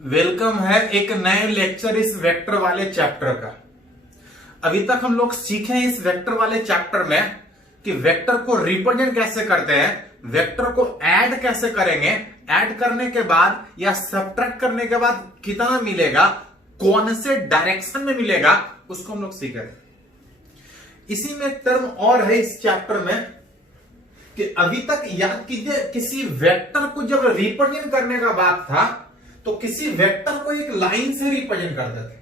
Welcome है एक नए लेक्चर इस वेक्टर वाले चैप्टर का। अभी तक हम लोग सीखे हैं इस वेक्टर वाले चैप्टर में कि वेक्टर को रिप्रेजेंट कैसे करते हैं, वेक्टर को ऐड कैसे करेंगे, ऐड करने के बाद या सब्ट्रैक्ट करने के बाद कितना मिलेगा, कौन से डायरेक्शन में मिलेगा, उसको हम लोग सीखे थे। इसी में एक टर्म और है इस चैप्टर में कि अभी तक याद कीजिए, किसी वेक्टर को जब रिप्रेजेंट करने का बात था तो किसी वेक्टर को एक लाइन से रिप्रेजेंट करते थे।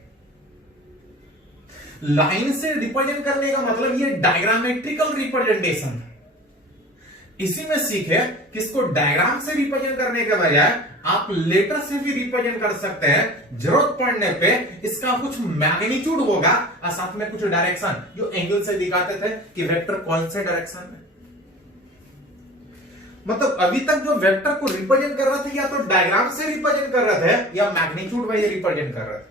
लाइन से रिप्रेजेंट करने का मतलब ये डायग्रामेट्रिकल रिप्रेजेंटेशन है। इसी में सीखे कि इसको डायग्राम से रिप्रेजेंट करने के बजाय आप लेटर से भी रिप्रेजेंट कर सकते हैं। जरूरत पड़ने पे इसका कुछ मैग्नीट्यूड होगा और साथ में कुछ डायरेक्शन, जो एंगल से दिखाते थे कि वेक्टर कौन से डायरेक्शन में। मतलब अभी तक जो वेक्टर को रिप्रेजेंट कर रहे थे या तो डायग्राम से रिप्रेजेंट कर रहे थे या मैग्नीट्यूड वाइज रिप्रेजेंट कर रहे थे।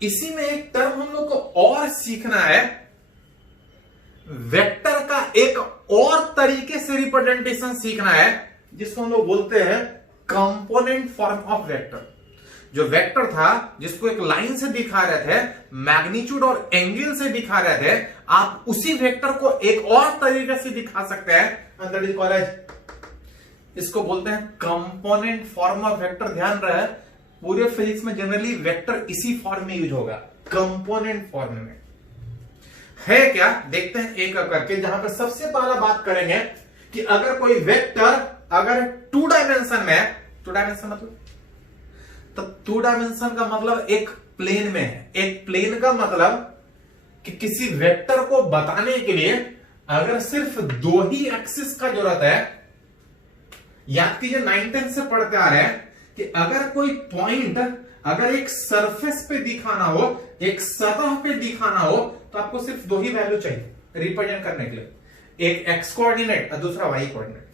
इसी में एक टर्म हम लोग को और सीखना है, वेक्टर का एक और तरीके से रिप्रेजेंटेशन सीखना है जिसको हम लोग बोलते हैं कंपोनेंट फॉर्म ऑफ वेक्टर। जो वेक्टर था जिसको एक लाइन से दिखा रहे थे, मैग्नीट्यूड और एंगल से दिखा रहे थे, आप उसी वेक्टर को एक और तरीके से दिखा सकते हैं। इसको बोलते हैं कंपोनेंट फॉर्म ऑफ वेक्टर। ध्यान रहे, पूरे फिजिक्स में जनरली वेक्टर इसी फॉर्म में यूज होगा, कंपोनेंट फॉर्म में। है क्या, देखते हैं एक करके। जहां पर सबसे पहला बात करेंगे कि अगर कोई वेक्टर अगर टू डायमेंशन में है, टू डायमेंशन मतलब तो टू डायमेंशन का मतलब एक प्लेन में है। एक प्लेन का मतलब कि किसी वेक्टर को बताने के लिए अगर सिर्फ दो ही एक्सिस का जरूरत है। याद कीजिए 9th से पढ़ते आ रहे हैं कि अगर कोई पॉइंट अगर एक सरफेस पे दिखाना हो, एक सतह पे दिखाना हो, तो आपको सिर्फ दो ही वैल्यू चाहिए रिप्रेजेंट करने के लिए, एक एक्स कोऑर्डिनेट और दूसरा वाई कोऑर्डिनेट।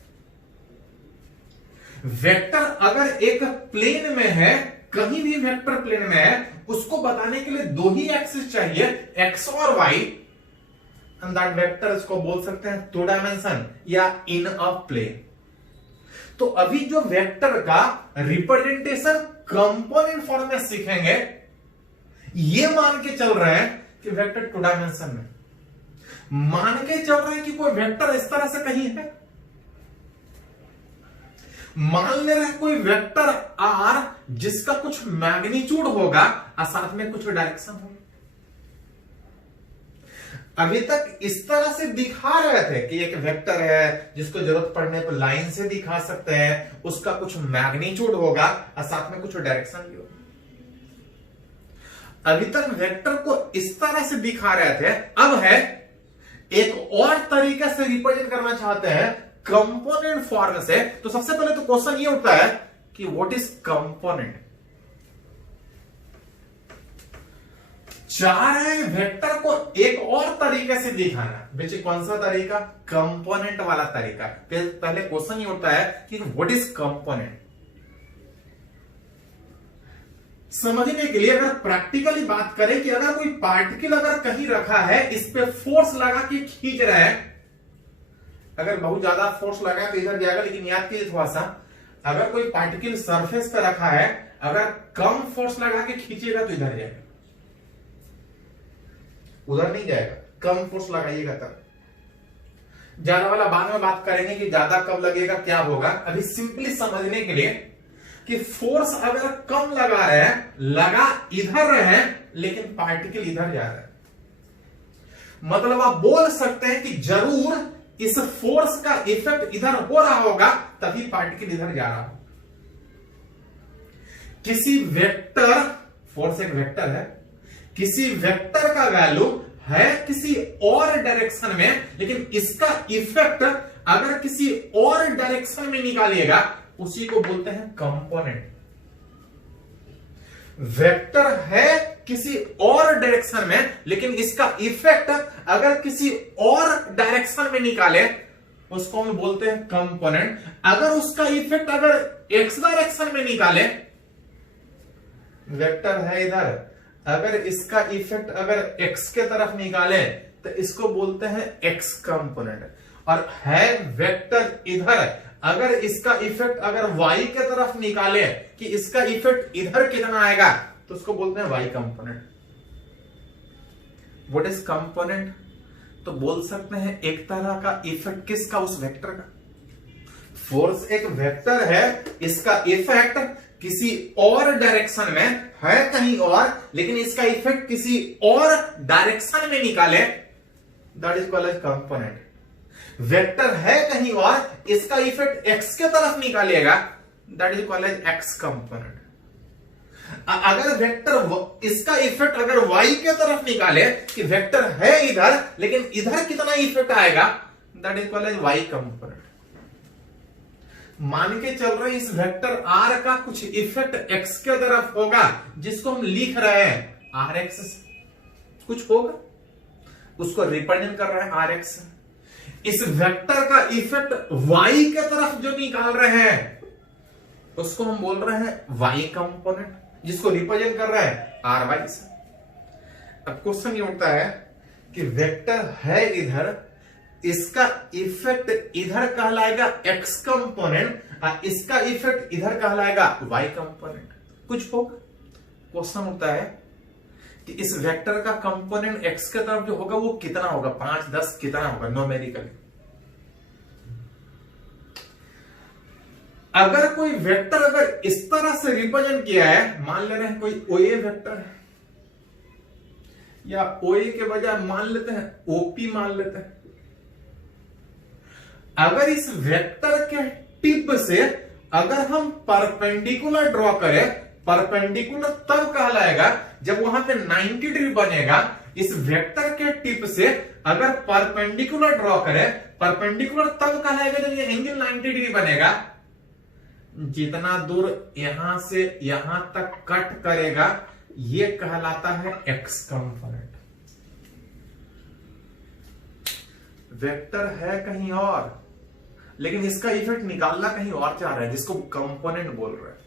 वेक्टर अगर एक प्लेन में है, कहीं भी वेक्टर प्लेन में है, उसको बताने के लिए दो ही एक्सिस चाहिए, एक्स और वाई, एंड दैट वेक्टर इसको बोल सकते हैं टू डायमेंशन या इन अ प्लेन। तो अभी जो वेक्टर का रिप्रेजेंटेशन कंपोनेंट फॉर्म में सीखेंगे, ये मान के चल रहे हैं कि वेक्टर टू डायमेंशन में, मान के चल रहे हैं कि कोई वेक्टर इस तरह से कहीं है, मान ले रहे कोई वेक्टर आर जिसका कुछ मैग्नीट्यूड होगा और साथ में कुछ डायरेक्शन होगा। अभी तक इस तरह से दिखा रहे थे कि एक वेक्टर है जिसको जरूरत पड़ने पर लाइन से दिखा सकते हैं, उसका कुछ मैग्नीट्यूड होगा और साथ में कुछ डायरेक्शन भी होगा। अभी तक वेक्टर को इस तरह से दिखा रहे थे, अब है एक और तरीके से रिप्रेजेंट करना चाहते हैं कंपोनेंट फॉर्म से। तो सबसे पहले तो क्वेश्चन ये उठता है कि व्हाट इज कंपोनेंट। चाह रहे हैं वेक्टर को एक और तरीके से दिखाना, बेचे कौन सा तरीका, कंपोनेंट वाला तरीका। पहले क्वेश्चन ये उठता है कि व्हाट इज कंपोनेंट। समझने के लिए अगर प्रैक्टिकली बात करें कि अगर कोई पार्टिकल अगर कहीं रखा है, इस पे फोर्स लगा के खींच रहे हैं, अगर बहुत ज्यादा फोर्स लगा तो इधर जाएगा, लेकिन याद कीजिए थोड़ा सा, अगर कोई पार्टिकल सरफेस पे रखा है, अगर कम फोर्स लगा के खींचेगा तो इधर जाएगा, उधर नहीं जाएगा। कम फोर्स लगाइएगा तब। ज्यादा वाला बाद में बात करेंगे कि ज्यादा कब लगेगा, क्या होगा। अभी सिंपली समझने के लिए कि फोर्स अगर कम लगा रहे हैं, लगा इधर रहे हैं लेकिन पार्टिकल इधर जा रहा है, मतलब आप बोल सकते हैं कि जरूर इस फोर्स का इफेक्ट इधर हो रहा होगा तभी पार्टिकल इधर जा रहा हो। किसी वेक्टर, फोर्स एक वेक्टर है, किसी वेक्टर का वैल्यू है किसी और डायरेक्शन में, लेकिन इसका इफेक्ट अगर किसी और डायरेक्शन में निकालिएगा, उसी को बोलते हैं कंपोनेंट। वेक्टर है किसी और डायरेक्शन में, लेकिन इसका इफेक्ट अगर किसी और डायरेक्शन में निकाले, उसको हम बोलते हैं कंपोनेंट। अगर उसका इफेक्ट अगर एक्स डायरेक्शन में निकाले, वेक्टर है इधर, अगर इसका इफेक्ट अगर एक्स के तरफ निकाले तो इसको बोलते हैं एक्स कंपोनेंट। और है वेक्टर इधर, अगर इसका इफेक्ट अगर y के तरफ निकाले कि इसका इफेक्ट इधर कितना आएगा, तो उसको बोलते हैं y component. What is component? तो बोल सकते हैं एक तरह का इफेक्ट किसका, उस वेक्टर का। फोर्स एक वेक्टर है, इसका इफेक्ट किसी और डायरेक्शन में है कहीं और, लेकिन इसका इफेक्ट किसी और डायरेक्शन में निकाले, that is called as component. Vector है कहीं और, इसका इफेक्ट एक्स के तरफ निकालेगा, that is called as X component. अगर वेक्टर इसका इफेक्ट अगर y के तरफ निकाले कि वेक्टर है इधर लेकिन इधर कितना इफेक्ट आएगा, that is called as y component. मान के चल रहे हैं इस वेक्टर r का कुछ इफेक्ट x के तरफ होगा, जिसको हम लिख रहे हैं rx से, कुछ होगा, उसको रिप्रेजेंट कर रहे हैं rx से। इस वेक्टर का इफेक्ट y के तरफ जो निकाल रहे हैं उसको हम बोल रहे हैं y कंपोनेंट, जिसको रिप्रेजेंट कर रहा है ry से। अब क्वेश्चन ये उठता है कि वेक्टर है इधर, इसका इफेक्ट इधर कहलाएगा x कंपोनेंट और इसका इफेक्ट इधर कहलाएगा y कंपोनेंट, कुछ होगा। क्वेश्चन उठता है कि इस वेक्टर का कंपोनेंट x के तरफ जो होगा वो कितना होगा, 5, 10 कितना होगा न्यूमेरिकली। अगर कोई वेक्टर अगर इस तरह से रिप्रेजेंट किया है, मान ले रहे हैं कोई OA वेक्टर है, या OA के बजाय मान लेते हैं OP मान लेते हैं। अगर इस वेक्टर के टिप से अगर हम परपेंडिकुलर ड्रॉ करें, परपेंडिकुलर तब कहलाएगा जब वहां पे 90 डिग्री बनेगा। इस वेक्टर के टिप से अगर परपेंडिकुलर ड्रॉ करें, परपेंडिकुलर तब कहलाएगा जब ये एंगल 90 डिग्री बनेगा। जितना दूर यहां से यहां तक कट करेगा ये कहलाता है x कंपोनेंट। वेक्टर है कहीं और लेकिन इसका इफेक्ट निकालना कहीं और चाह रहे हैं, जिसको कंपोनेंट बोल रहे हैं।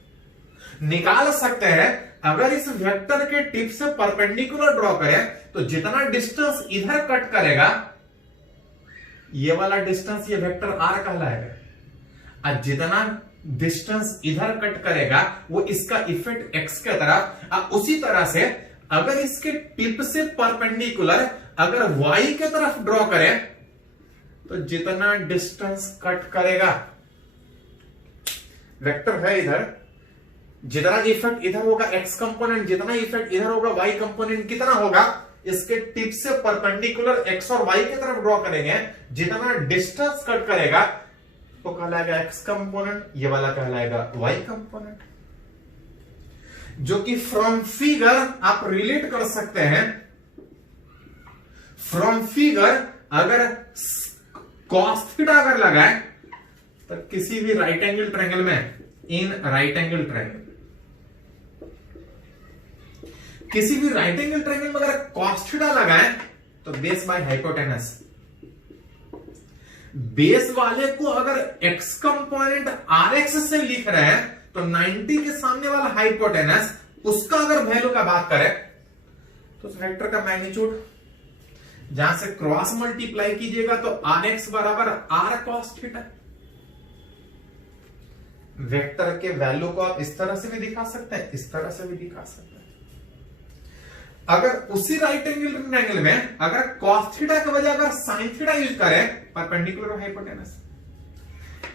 निकाल सकते हैं अगर इस वेक्टर के टिप से परपेंडिकुलर ड्रॉ करें तो जितना डिस्टेंस इधर कट करेगा ये वाला डिस्टेंस ये वेक्टर r कहलाएगा, और जितना डिस्टेंस इधर कट करेगा वो इसका इफेक्ट x के तरफ। उसी तरह से अगर इसके टिप से परपेंडिकुलर अगर y के तरफ ड्रॉ करें तो जितना डिस्टेंस कट करेगा, वेक्टर है इधर, जितना इफेक्ट इधर होगा x कंपोनेंट, जितना इफेक्ट इधर होगा y कंपोनेंट कितना होगा, इसके टिप से परपेंडिकुलर x और y की तरफ ड्रॉ करेंगे, जितना डिस्टेंस कट करेगा तो कहलाएगा x कंपोनेंट, ये वाला कहलाएगा y कंपोनेंट। जो कि फ्रॉम फिगर आप रिलेट कर सकते हैं। फ्रॉम फिगर अगर cos थीटा अगर लगाए तो किसी भी राइट एंगल ट्रायंगल में, इन राइट एंगल ट्रायंगल, किसी भी राइट एंगल ट्रायंगल में अगर cos थीटा लगाए तो बेस बाय हाइपोटेनस, बेस वाले को अगर x कंपोनेंट rx से लिख रहे हैं तो 90 के सामने वाला हाइपोटेनस, उसका अगर वैल्यू का बात करें तो वेक्टर का मैग्नीट्यूड जहां से क्रॉस मल्टीप्लाई कीजिएगा तो rx बराबर r cos थीटा। वेक्टर के वैल्यू को आप इस तरह से भी दिखा सकते हैं, इस तरह से भी दिखा सकते हैं। अगर उसी राइट एंगल ट्रायंगल में अगर cos थीटा के बजाय अगर sin थीटा यूज करें, परपेंडिकुलर हाइपोटेनस,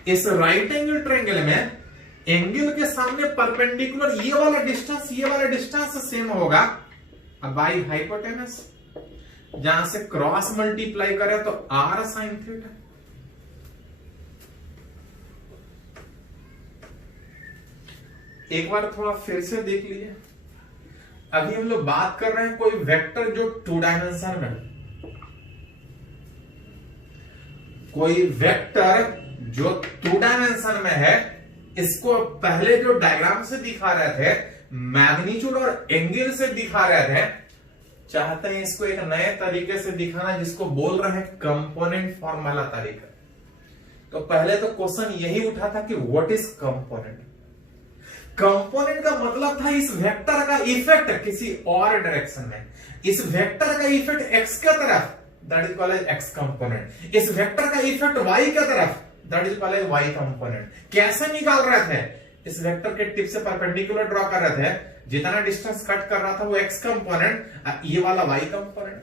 इस राइट एंगल ट्रायंगल में एंगल के सामने परपेंडिकुलर ये वाला डिस्टेंस सेम होगा बाय हाइपोटेनस, जहां से क्रॉस मल्टीप्लाई करें तो r sin थीटा। एक बार थोड़ा फिर से देख लीजिए। अभी हम लोग बात कर रहे हैं कोई वेक्टर जो 2 डायमेंशन में, कोई वेक्टर जो 2 डायमेंशन में है, इसको पहले जो डायग्राम से दिखा रहे थे, मैग्नीट्यूड और एंगल से दिखा रहे थे, चाहते हैं इसको एक नए तरीके से दिखाना जिसको बोल रहे हैं कंपोनेंट फॉर्मूला तरीका। तो पहले तो क्वेश्चन यही उठा था कि व्हाट इज कंपोनेंट। कंपोनेंट का मतलब था इस वेक्टर का इफेक्ट किसी और डायरेक्शन में, इस वेक्टर का इफेक्ट x के तरफ, that is called as x component. इस वेक्टर का इफेक्ट y के तरफ, that is called Y component. कैसे निकाल रहे थे? इस वेक्टर के टिप से परपेंडिकुलर ड्रॉ कर रहे थे, जितना डिस्टेंस कट कर रहा था वो एक्स कंपोनेंट, ये वाला Y component.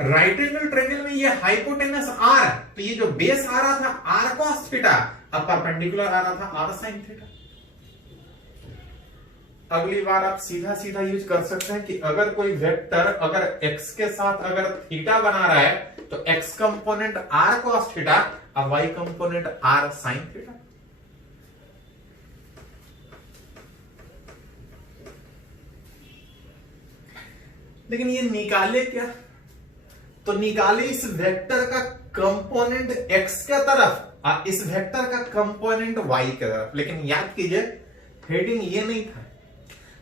Right angle triangle में ये हाइपोटेनस आर, तो ये जो बेस आ रहा था आर कॉस थीटा, अब परपेंडिकुलर आ रहा था आर साइन थीटा। अगली बार आप सीधा सीधा यूज कर सकते हैं कि अगर कोई वेक्टर अगर x के साथ अगर थीटा बना रहा है तो x component r cos theta और y component r sin theta. लेकिन ये निकाले क्या? तो निकाले इस वेक्टर का कंपोनेंट x के तरफ और इस वेक्टर का कंपोनेंट y के तरफ। लेकिन याद कीजिए हेडिंग ये नहीं था,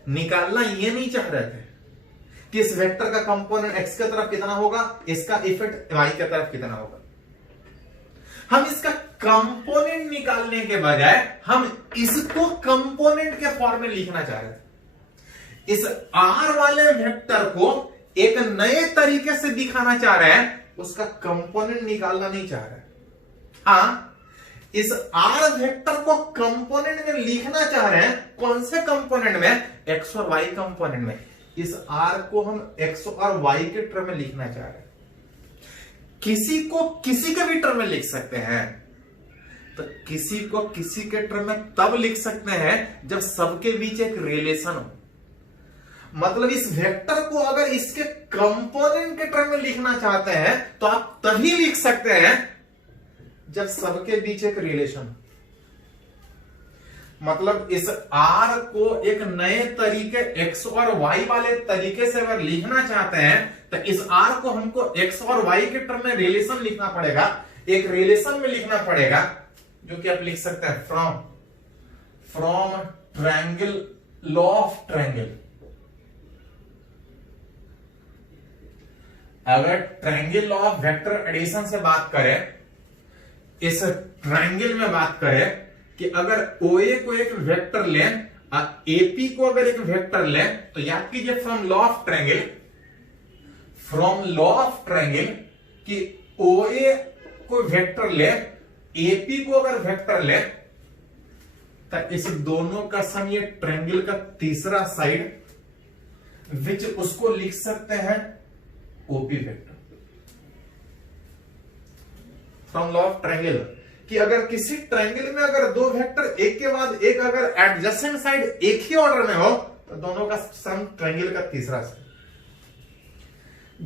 निकालना ये नहीं चाह रहे थे कि इस वेक्टर का कंपोनेंट x के तरफ कितना होगा, इसका इफेक्ट y के तरफ कितना होगा। हम इसका कंपोनेंट निकालने के बजाय हम इसको कंपोनेंट के फॉर्म में लिखना चाह रहे थे। इस r वाले वेक्टर को एक नए तरीके से दिखाना चाह रहे हैं, उसका कंपोनेंट निकालना नहीं चाह रहे। हाँ, इस r वेक्टर को कंपोनेंट में लिखना चाह रहे हैं। कौन से कंपोनेंट में? x और y कंपोनेंट में। इस r को हम x और y के टर्म में लिखना चाह रहे हैं। किसी को किसी के भी टर्म में लिख सकते हैं, तो किसी को किसी के टर्म में तब लिख सकते हैं जब सबके बीच एक रिलेशन हो। मतलब इस वेक्टर को अगर इसके कंपोनेंट के टर्म में लिखना चाहते हैं तो आप तभी लिख सकते हैं जब सबके बीच एक रिलेशन। मतलब इस r को एक नए तरीके x और y वाले तरीके से अगर लिखना चाहते हैं तो इस r को हमको x और y के टर्म में रिलेशन लिखना पड़ेगा, एक रिलेशन में लिखना पड़ेगा, जो कि आप लिख सकते हैं from triangle, law of triangle. अगर triangle law of vector addition से बात करें, इस ट्रायंगल में बात करें कि अगर OA को एक वेक्टर लें और AP को अगर एक वेक्टर लें, तो याद कीजिए फ्रॉम लॉ ऑफ ट्रायंगल कि OA को वेक्टर ले, AP को अगर वेक्टर ले, तो इस दोनों का सम ये ट्रायंगल का तीसरा साइड, विच उसको लिख सकते हैं OP vector. From law of triangle कि अगर किसी ट्रायंगल में अगर दो वेक्टर एक के बाद एक अगर एडजेसेंट साइड एक ही ऑर्डर में हो तो दोनों का सम ट्रायंगल का तीसरा साइड।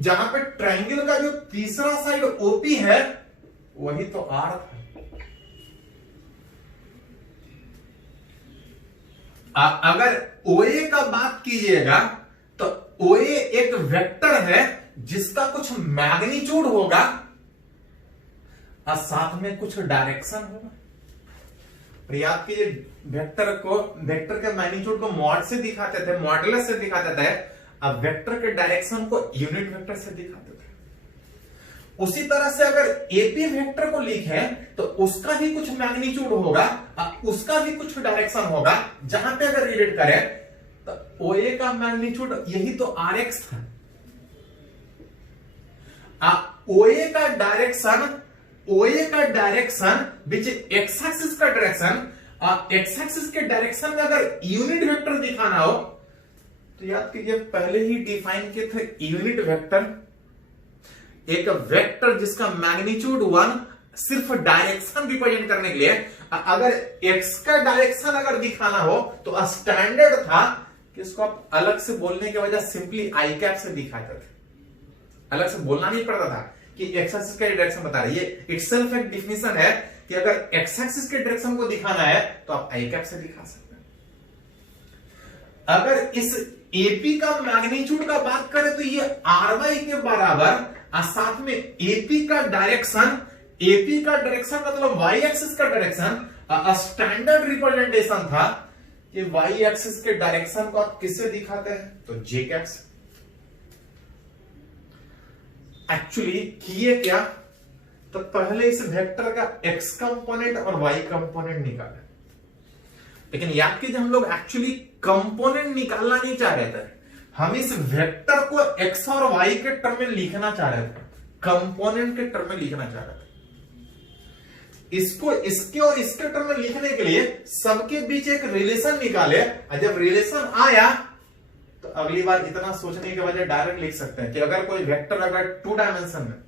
जहां पे ट्रायंगल का जो तीसरा साइड OP है वही तो R था। अगर OA का बात कीजिएगा तो OA एक वेक्टर है जिसका कुछ मैग्नीट्यूड होगा और साथ में कुछ डायरेक्शन होगा। और याद कीजिए वेक्टर के मैग्नीट्यूड को मॉड से दिखाते थे, मॉडुलस से दिखाते थे, अब वेक्टर के डायरेक्शन को यूनिट वेक्टर से दिखाते थे। उसी तरह से अगर एपी वेक्टर को लिखें तो उसका भी कुछ मैग्नीट्यूड होगा, उसका भी कुछ डायरेक्शन होगा। जहां पे अगर रिलेट करें तो OA का मैग्नीट्यूड यही तो RX था। OA का डायरेक्शन विच एक्स एक्सिस का डायरेक्शन, एक्स एक्सिस के डायरेक्शन में अगर यूनिट वेक्टर दिखाना हो तो याद कीजिए पहले ही डिफाइन किए थे यूनिट वेक्टर, एक वेक्टर जिसका मैग्नीट्यूड 1 सिर्फ डायरेक्शन रिप्रेजेंट करने के लिए। अगर एक्स का डायरेक्शन अगर दिखाना हो तो स्टैंडर्ड था कि इसको आप अलग से बोलने के वजह सिंपली आई कैप से दिखाते थे, अलग से बोलना नहीं पड़ता था कि एक्स एक्सिस का डायरेक्शन बता रही है। ये इटसेल्फ एक डिफिनेशन है कि अगर एक्स एक्सिस के डायरेक्शन को दिखाना है तो आप आई कैप से दिखा सकते हैं। अगर इस एपी का मैग्नीट्यूड का बात करें तो ये RY के बराबर, साथ में एपी का डायरेक्शन मतलब वाई एक्सिस का डायरेक्शन, स्टैंडर्ड रिप्रेजेंटेशन था कि वाई एक्सिस के डायरेक्शन को आप किससे दिखाते हैं तो जे कैप से। एक्चुअली किए क्या, तो पहले इस वेक्टर का x कंपोनेंट और y कंपोनेंट निकाले। लेकिन याद कीजिए हम लोग एक्चुअली कंपोनेंट निकालना नहीं चाह रहे थे, हम इस वेक्टर को x और y के टर्म में लिखना चाह रहे थे, कंपोनेंट के टर्म में लिखना चाह रहे थे। इसको इसके और इसके टर्म में लिखने के लिए सबके बीच एक रिलेशन निकाले, और जब रिलेशन आया तो अगली बार इतना सोचने के बजाय डायरेक्ट लिख सकते हैं कि अगर कोई वेक्टर अगर 2 डायमेंशन में,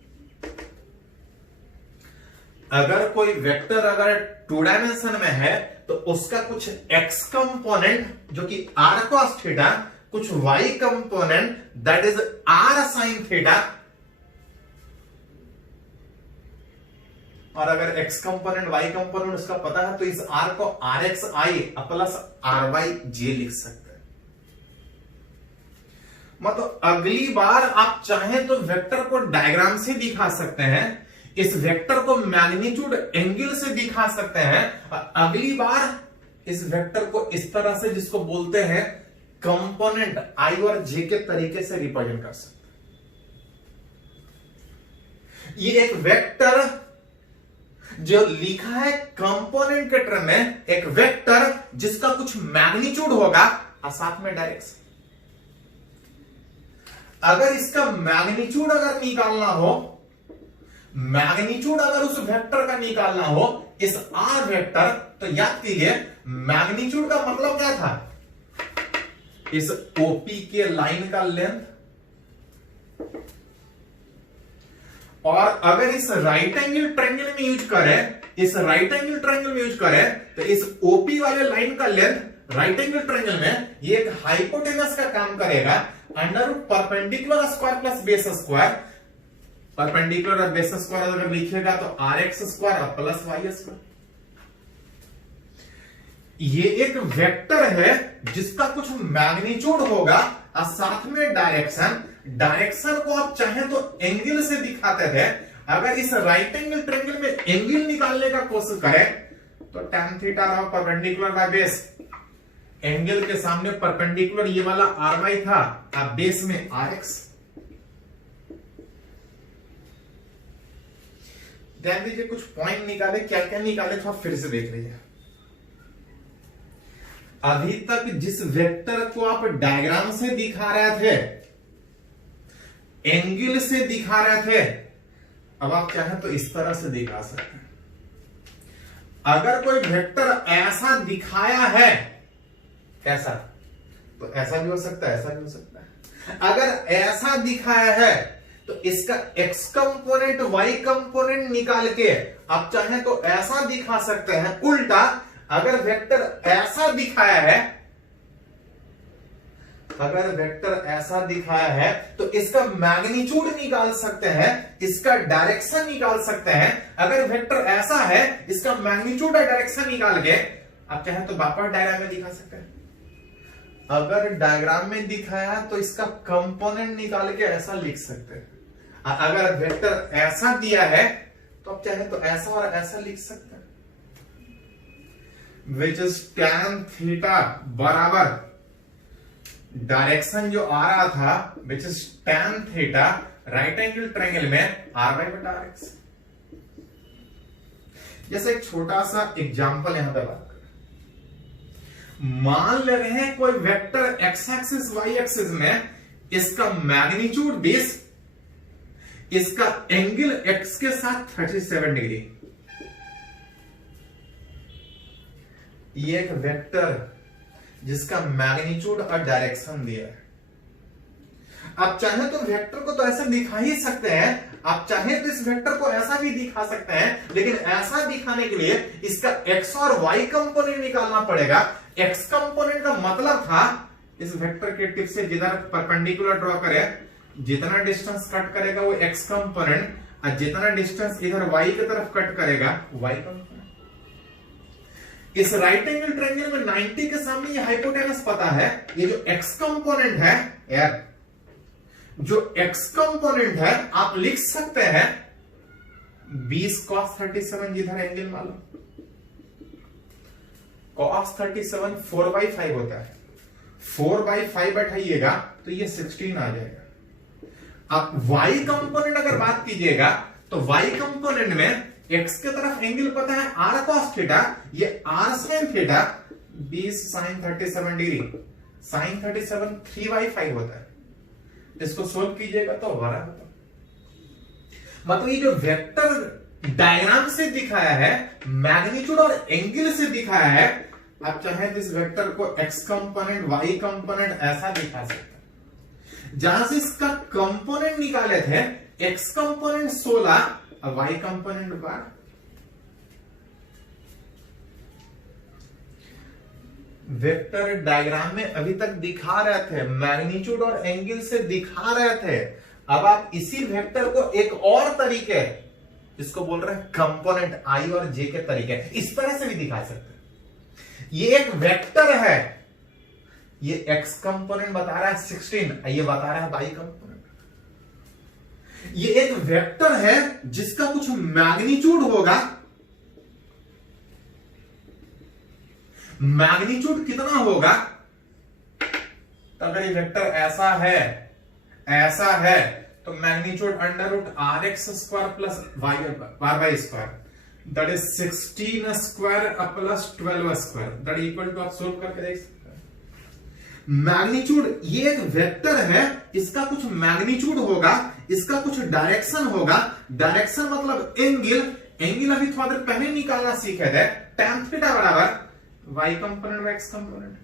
अगर कोई वेक्टर अगर 2 डायमेंशन में है तो उसका कुछ x कंपोनेंट जो कि r cos थीटा, कुछ y component that is r sin theta, और अगर x कंपोनेंट y कंपोनेंट उसका पता है तो इस r को rxi प्लस ry लिख सकते हैं। मतलब अगली बार आप चाहें तो वेक्टर को डायग्राम से दिखा सकते हैं, इस वेक्टर को मैग्नीट्यूड एंगल से दिखा सकते हैं, और अगली बार इस वेक्टर को इस तरह से जिसको बोलते हैं कंपोनेंट आई और जे के तरीके से रिप्रेजेंट कर सकते हैं। ये एक वेक्टर जो लिखा है कंपोनेंट के टर्म में, एक वेक्टर जिसका कुछ मैग्नीट्यूड होगा और साथ में डायरेक्शन। अगर इसका मैग्नीट्यूड अगर निकालना हो, मैग्नीट्यूड अगर उस वेक्टर का निकालना हो इस आर वेक्टर, तो याद कीजिए मैग्नीट्यूड का मतलब क्या था, इस ओपी के लाइन का लेंथ, और अगर इस राइट एंगल ट्रायंगल में यूज करें, इस राइट एंगल ट्रायंगल में यूज करें तो इस ओपी वाले लाइन का लेंथ राइट एंगल ट्रायंगल में ये एक हाइपोटेनस का काम करेगा, under root perpendicular square plus base square, perpendicular और बेस स्क्वायर अगर लिखिएगा तो R X square plus Y square. ये एक वेक्टर है जिसका कुछ मैग्नीट्यूड होगा और साथ में डायरेक्शन। डायरेक्शन को आप चाहें तो एंगल से दिखाते थे, अगर इस राइट एंगल ट्रायंगल में एंगल निकालने का कोशिश करें तो tan theta perpendicular by base, angle के सामने परपेंडिकुलर ये वाला आर वाई था, अब बेस में आर एक्स। ध्यान दीजिए कुछ पॉइंट निकाले, क्या क्या निकाले तो आप फिर से देख लीजिए। अभी तक जिस वेक्टर को आप डायग्राम से दिखा रहे थे, एंगल से दिखा रहे थे, अब आप चाहें तो इस तरह से दिखा सकते हैं। अगर कोई वेक्टर ऐसा दिखाया है, कैसा, तो ऐसा भी हो सकता है, ऐसा भी हो सकता है। अगर ऐसा दिखाया है तो इसका x कंपोनेंट y कंपोनेंट निकाल के आप चाहें तो ऐसा दिखा सकते हैं। उल्टा अगर वेक्टर ऐसा दिखाया है, अगर वेक्टर ऐसा दिखाया है तो इसका मैग्नीट्यूड निकाल सकते हैं, इसका डायरेक्शन निकाल सकते हैं। अगर वेक्टर ऐसा है, इसका मैग्नीट्यूड और डायरेक्शन निकाल के आप चाहें तो वापस डायग्राम में दिखा सकते हैं। अगर डायग्राम में दिखाया तो इसका कंपोनेंट निकाल के ऐसा लिख सकते हैं। अगर वेक्टर ऐसा दिया है तो आप चाहे तो ऐसा और ऐसा लिख सकते हैं, विच इज tan थीटा बराबर डायरेक्शन जो आ रहा था which is tan theta right angle triangle में आर वाई बटा आर एक्स। जैसे एक छोटा सा एग्जांपल यहां पे बात करें, मान ले रहे हैं कोई vector X axis Y axis में इसका मैग्नीट्यूड बेस, इसका एंगल x के साथ 37 डिग्री। ये एक वेक्टर जिसका मैग्नीट्यूड और डायरेक्शन दिया है। आप चाहे तो वेक्टर को तो ऐसा दिखा ही सकते हैं, आप चाहे तो इस वेक्टर को ऐसा भी दिखा सकते हैं, लेकिन ऐसा दिखाने के लिए इसका x और y कंपोनेंट निकालना पड़ेगा। x कंपोनेंट का मतलब था इस वेक्टर के टिप से जिधर परपेंडिकुलर ड्रॉ करें, जितना डिस्टेंस कट करेगा वो x कंपोनेंट, और जितना डिस्टेंस इधर y की तरफ कट करेगा y कंपोनेंट। इस राइट एंगल ट्रायंगल में 90 के सामने ये हाइपोटेनस पता है, ये जो x कंपोनेंट है यार, जो x कंपोनेंट है आप लिख सकते हैं 20 cos 37, जिधर एंगल मालूम, cos 37 4/5 होता है, 4/5 बैठाइएगा तो ये 16 आ जाएगा। आप y कंपोनेंट अगर बात कीजिएगा तो y कंपोनेंट में x के तरफ एंगल पता है r cos थीटा, ये r sin theta 20 sin 37 degree, sin 37 3/5 होता है। इसको सोल्व कीजिएगा तो 12 होता है। मतलब ये जो वेक्टर डायग्राम से दिखाया है, मैग्नीट्यूड और एंगल से दिखाया है, आप चाहे तो इस वेक्टर को एक्स कंपोनेंट वाई कंपोनेंट ऐसा दिखा सकते हैं। जहां से इसका कंपोनेंट निकाले थे, एक्स कंपोनेंट 16 और वाई कंपोनेंट 12। वेक्टर डायग्राम में अभी तक दिखा रहे थे, मैग्नीट्यूड और एंगल से दिखा रहे थे। अब आप इसी वेक्टर को एक और तरीके, इसको बोल रहे हैं कंपोनेंट आई और जे के तरीके, इस तरह से भी दिखा सकते हैं। ये एक वेक्टर है, ये एक्स कंपोनेंट बता रहा है 16, ये बता रहा है वाई कंपोनेंट। ये एक वेक्टर है जिसका कुछ मैग्नीट्यूड होगा। मैग्नीट्यूड कितना होगा? तो अगर ये वेक्टर ऐसा है तो magnitude under root R X square plus Y square, that is 16 square plus 12 square, that equal to, आप सोल्व करके देख सकते हैं। मैग्नीट्यूड, ये एक वेक्टर है, इसका कुछ मैग्नीट्यूड होगा, इसका कुछ डायरेक्शन होगा। डायरेक्शन मतलब एंगल अभी थोड़ा देर पहले निकालना सीखे थे, tan थीटा बराबर Y component by X component.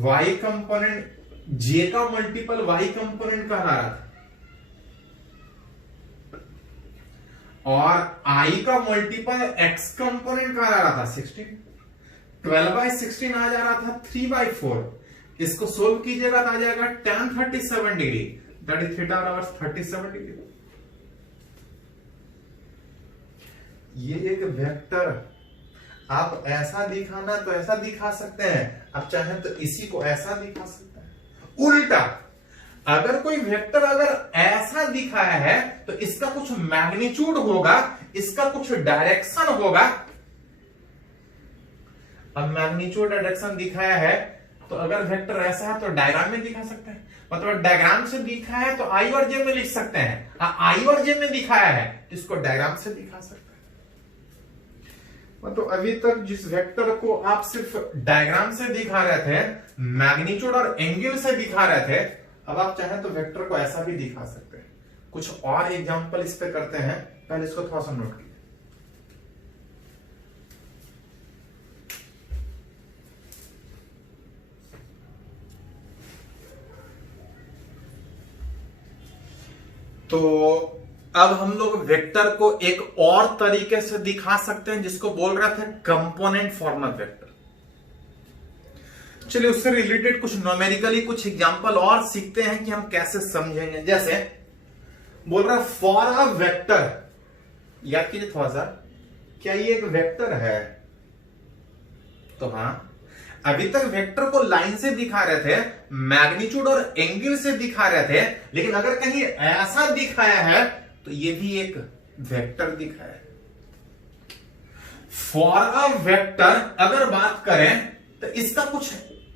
Y component J का मल्टीपल वाई कंपोनेंट कहला रहा था, और आई का मल्टीपल एक्स कंपोनेंट कहा जा रहा था 16। 12/16 आ जा रहा था 3/4। इसको सोल्व कीजिएगा तो आ जाएगा tan 37 degree, that is theta बराबर 37 डिग्री। ये एक वेक्टर, आप ऐसा दिखाना तो ऐसा दिखा सकते हैं, आप चाहें तो इसी को ऐसा दिखा सकते हैं। उल्टा, अगर कोई वेक्टर अगर ऐसा दिखाया है तो इसका कुछ मैग्नीट्यूड होगा, इसका कुछ डायरेक्शन होगा। अब मैग्नीट्यूड डायरेक्शन दिखाया है तो अगर वेक्टर ऐसा है तो डायग्राम में दिखा सकते हैं, मतलब डायग्राम से दिखा है तो आई और जे में लिख सकते हैं, आई और जे में दिखाया है तो इसको डायग्राम से दिखा सकते हैं। मतलब अभी तक जिस वेक्टर को आप सिर्फ डायग्राम से दिखा रहे थे, मैग्नीट्यूड और एंगल से दिखा रहे थे, अब आप चाहें तो वेक्टर को ऐसा भी दिखा सकते हैं। कुछ और एग्जांपल इस पे करते हैं, पहले इसको थोड़ा सा नोट कीजिए। तो अब हम लोग वेक्टर को एक और तरीके से दिखा सकते हैं, जिसको बोल रहे थे कंपोनेंट फॉर्म ऑफ वेक्टर। चलिए उससे रिलेटेड कुछ न्यूमेरिकली कुछ एग्जांपल और सीखते हैं कि हम कैसे समझेंगे। जैसे बोल रहा है फॉर अ वेक्टर, याद कीजिए थोड़ा सा, क्या ये एक वेक्टर है? तो हां, अभी तक वेक्टर को लाइन से दिखा रहे थे, मैग्नीट्यूड और एंगल से दिखा रहे थे, लेकिन अगर कहीं ऐसा दिखाया है तो ये भी एक वेक्टर दिखाया है। फॉर अ वेक्टर अगर बात करें तो इसका कुछ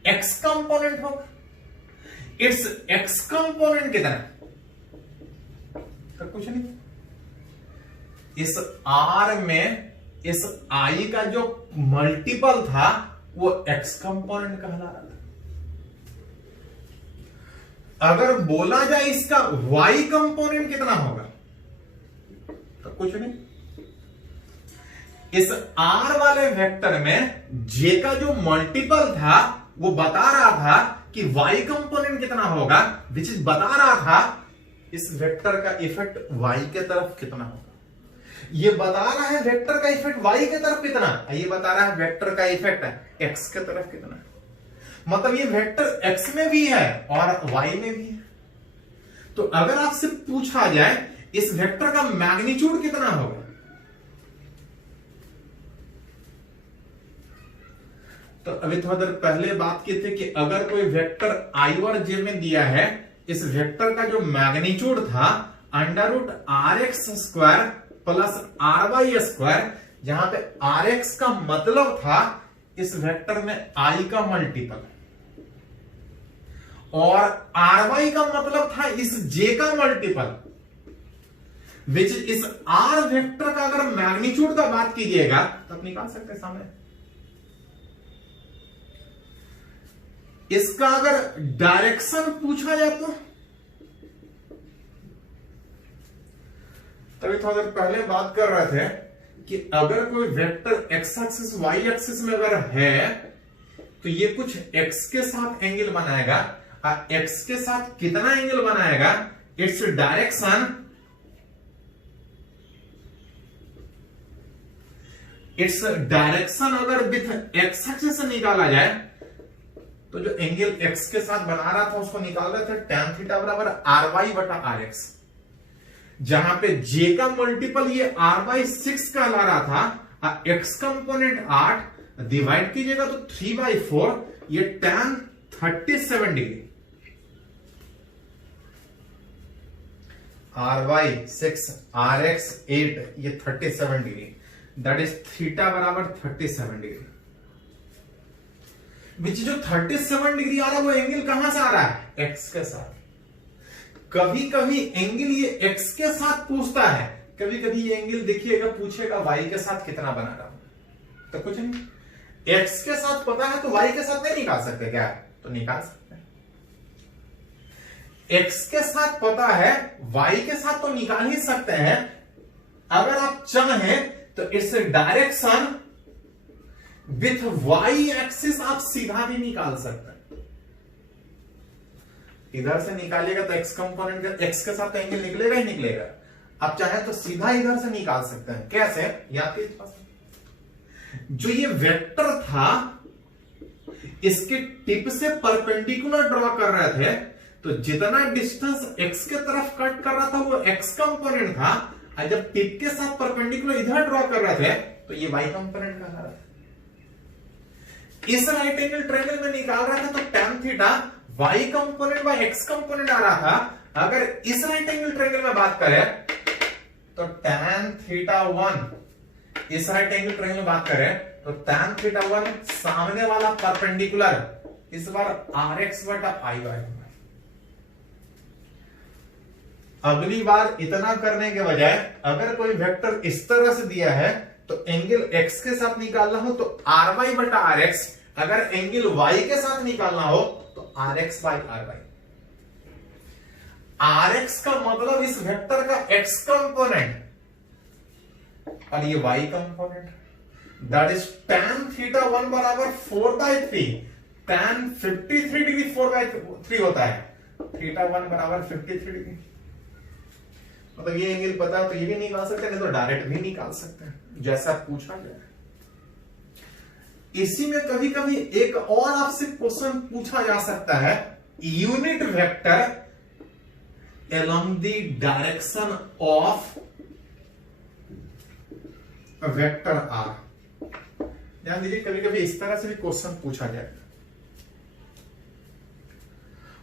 एक्स कंपोनेंट होगा। इट्स एक्स कंपोनेंट कितना? तो कुछ नहीं, इस आर में इस आई का जो मल्टीपल था वो एक्स कंपोनेंट कहला रहा था। अगर बोला जाए इसका वाई कंपोनेंट कितना होगा तो कुछ नहीं, इस आर वाले वेक्टर में जे का जो मल्टीपल था वो बता रहा था कि वाई कंपोनेंट कितना होगा, विच इज बता रहा था इस वेक्टर का इफेक्ट वाई के तरफ कितना होगा। ये बता रहा है वेक्टर का इफेक्ट वाई के तरफ कितना, ये बता रहा है वेक्टर का इफेक्ट एक्स के तरफ कितना। मतलब ये वेक्टर एक्स में भी है और वाई में भी है। तो अगर आपसे पूछा जाए इस वेक्टर का मैग्नीट्यूड कितना होगा, तो अभी थोड़ा देर पहले बात की थी कि अगर कोई वेक्टर आई और जे में दिया है, इस वेक्टर का जो मैग्नीट्यूड था under root R X square plus R Y square, जहां पे आर एक्स का मतलब था इस वेक्टर में आई का मल्टीपल और आर वाई का मतलब था इस जे का मल्टीपल, विच इस आर वेक्टर का अगर मैग्नीट्यूड का बात कीजिएगा तो आप निकाल सकते हैं सामने। इसका अगर डायरेक्शन पूछा जाए तो अभी थोड़ा देर पहले बात कर रहे थे कि अगर कोई vector X axis Y axis में अगर है तो ये कुछ एक्स के साथ एंगल बनाएगा, और एक्स के साथ कितना एंगल बनाएगा, इट्स डायरेक्शन अगर विथ एक्स एक्सिस से निकाला जाए तो जो एंगल एक्स के साथ बना रहा था उसको निकाल रहे थे tan थीटा बराबर आर वाई बटा आर एक्स, जहां पे j का मल्टीपल ये r बाई 6 का ला रहा था, x कंपोनेंट 8 डिवाइड कीजिएगा तो 3/4, ये tan 37 degree, r by 6 r x 8 ये 37 डिग्री, दैट इज थीटा बराबर 37 डिग्री। विच जो 37 डिग्री आ रहा है वो एंगल कहां से आ रहा है, x के साथ। कभी कभी एंगल ये x के साथ पूछता है, कभी कभी ये एंगल देखिएगा पूछेगा y के साथ कितना बना रहा हूं, तो कुछ नहीं, x के साथ पता है तो y के साथ नहीं निकाल सकते क्या, तो निकाल सकते हैं। x के साथ पता है y के साथ तो निकाल ही सकते हैं, अगर आप चाहें तो its direction with y axis आप सीधा भी निकाल सकते हैं। इधर से निकालिएगा तो x कंपोनेंट का x के साथ एंगल निकलेगा ही निकलेगा, आप चाहे तो सीधा इधर से निकाल सकते हैं। कैसे, याद कीजिए, जो ये वेक्टर था इसके टिप से परपेंडिकुलर ड्रॉ कर रहे थे, तो जितना डिस्टेंस x के तरफ कट कर रहा था वो x कंपोनेंट था, और जब टिप के साथ परपेंडिकुलर इधर ड्रॉ कर रहे थे तो ये y कंपोनेंट का था। इस राइट एंगल ट्रायंगल में निकाल रहा था तो tan थीटा y कंपोनेंट व x कंपोनेंट आ रहा था। अगर इस राइट एंगल ट्रायंगल में बात करें तो tan थीटा 1, इस राइट एंगल ट्रायंगल में बात करें तो tan थीटा 1 सामने वाला परपेंडिकुलर, इस बार rx बटा i बाय। अगली बार इतना करने के बजाय अगर कोई वेक्टर इस तरह से दिया है तो एंगल x के साथ निकालना हो तो ry बटा rx, अगर एंगल y के साथ निकालना हो तो rx बाई ry। rx का मतलब इस वेक्टर का x कंपोनेंट और ये y component, that is tan theta 1 बराबर 4/3, tan 53 डिग्री 4/3 होता है, थीटा 1 बराबर 53 डिग्री। मतलब ये एंगल पता है तो ये भी निकाल सकते हैं, नहीं तो डायरेक्ट भी निकाल सकते हैं जैसा पूछा गया। इसी में कभी कभी एक और आपसे क्वेश्चन पूछा जा सकता है, unit vector along the direction of vector R. ध्यान दीजिए, कभी कभी इस तरह से भी क्वेश्चन पूछा जाएगा।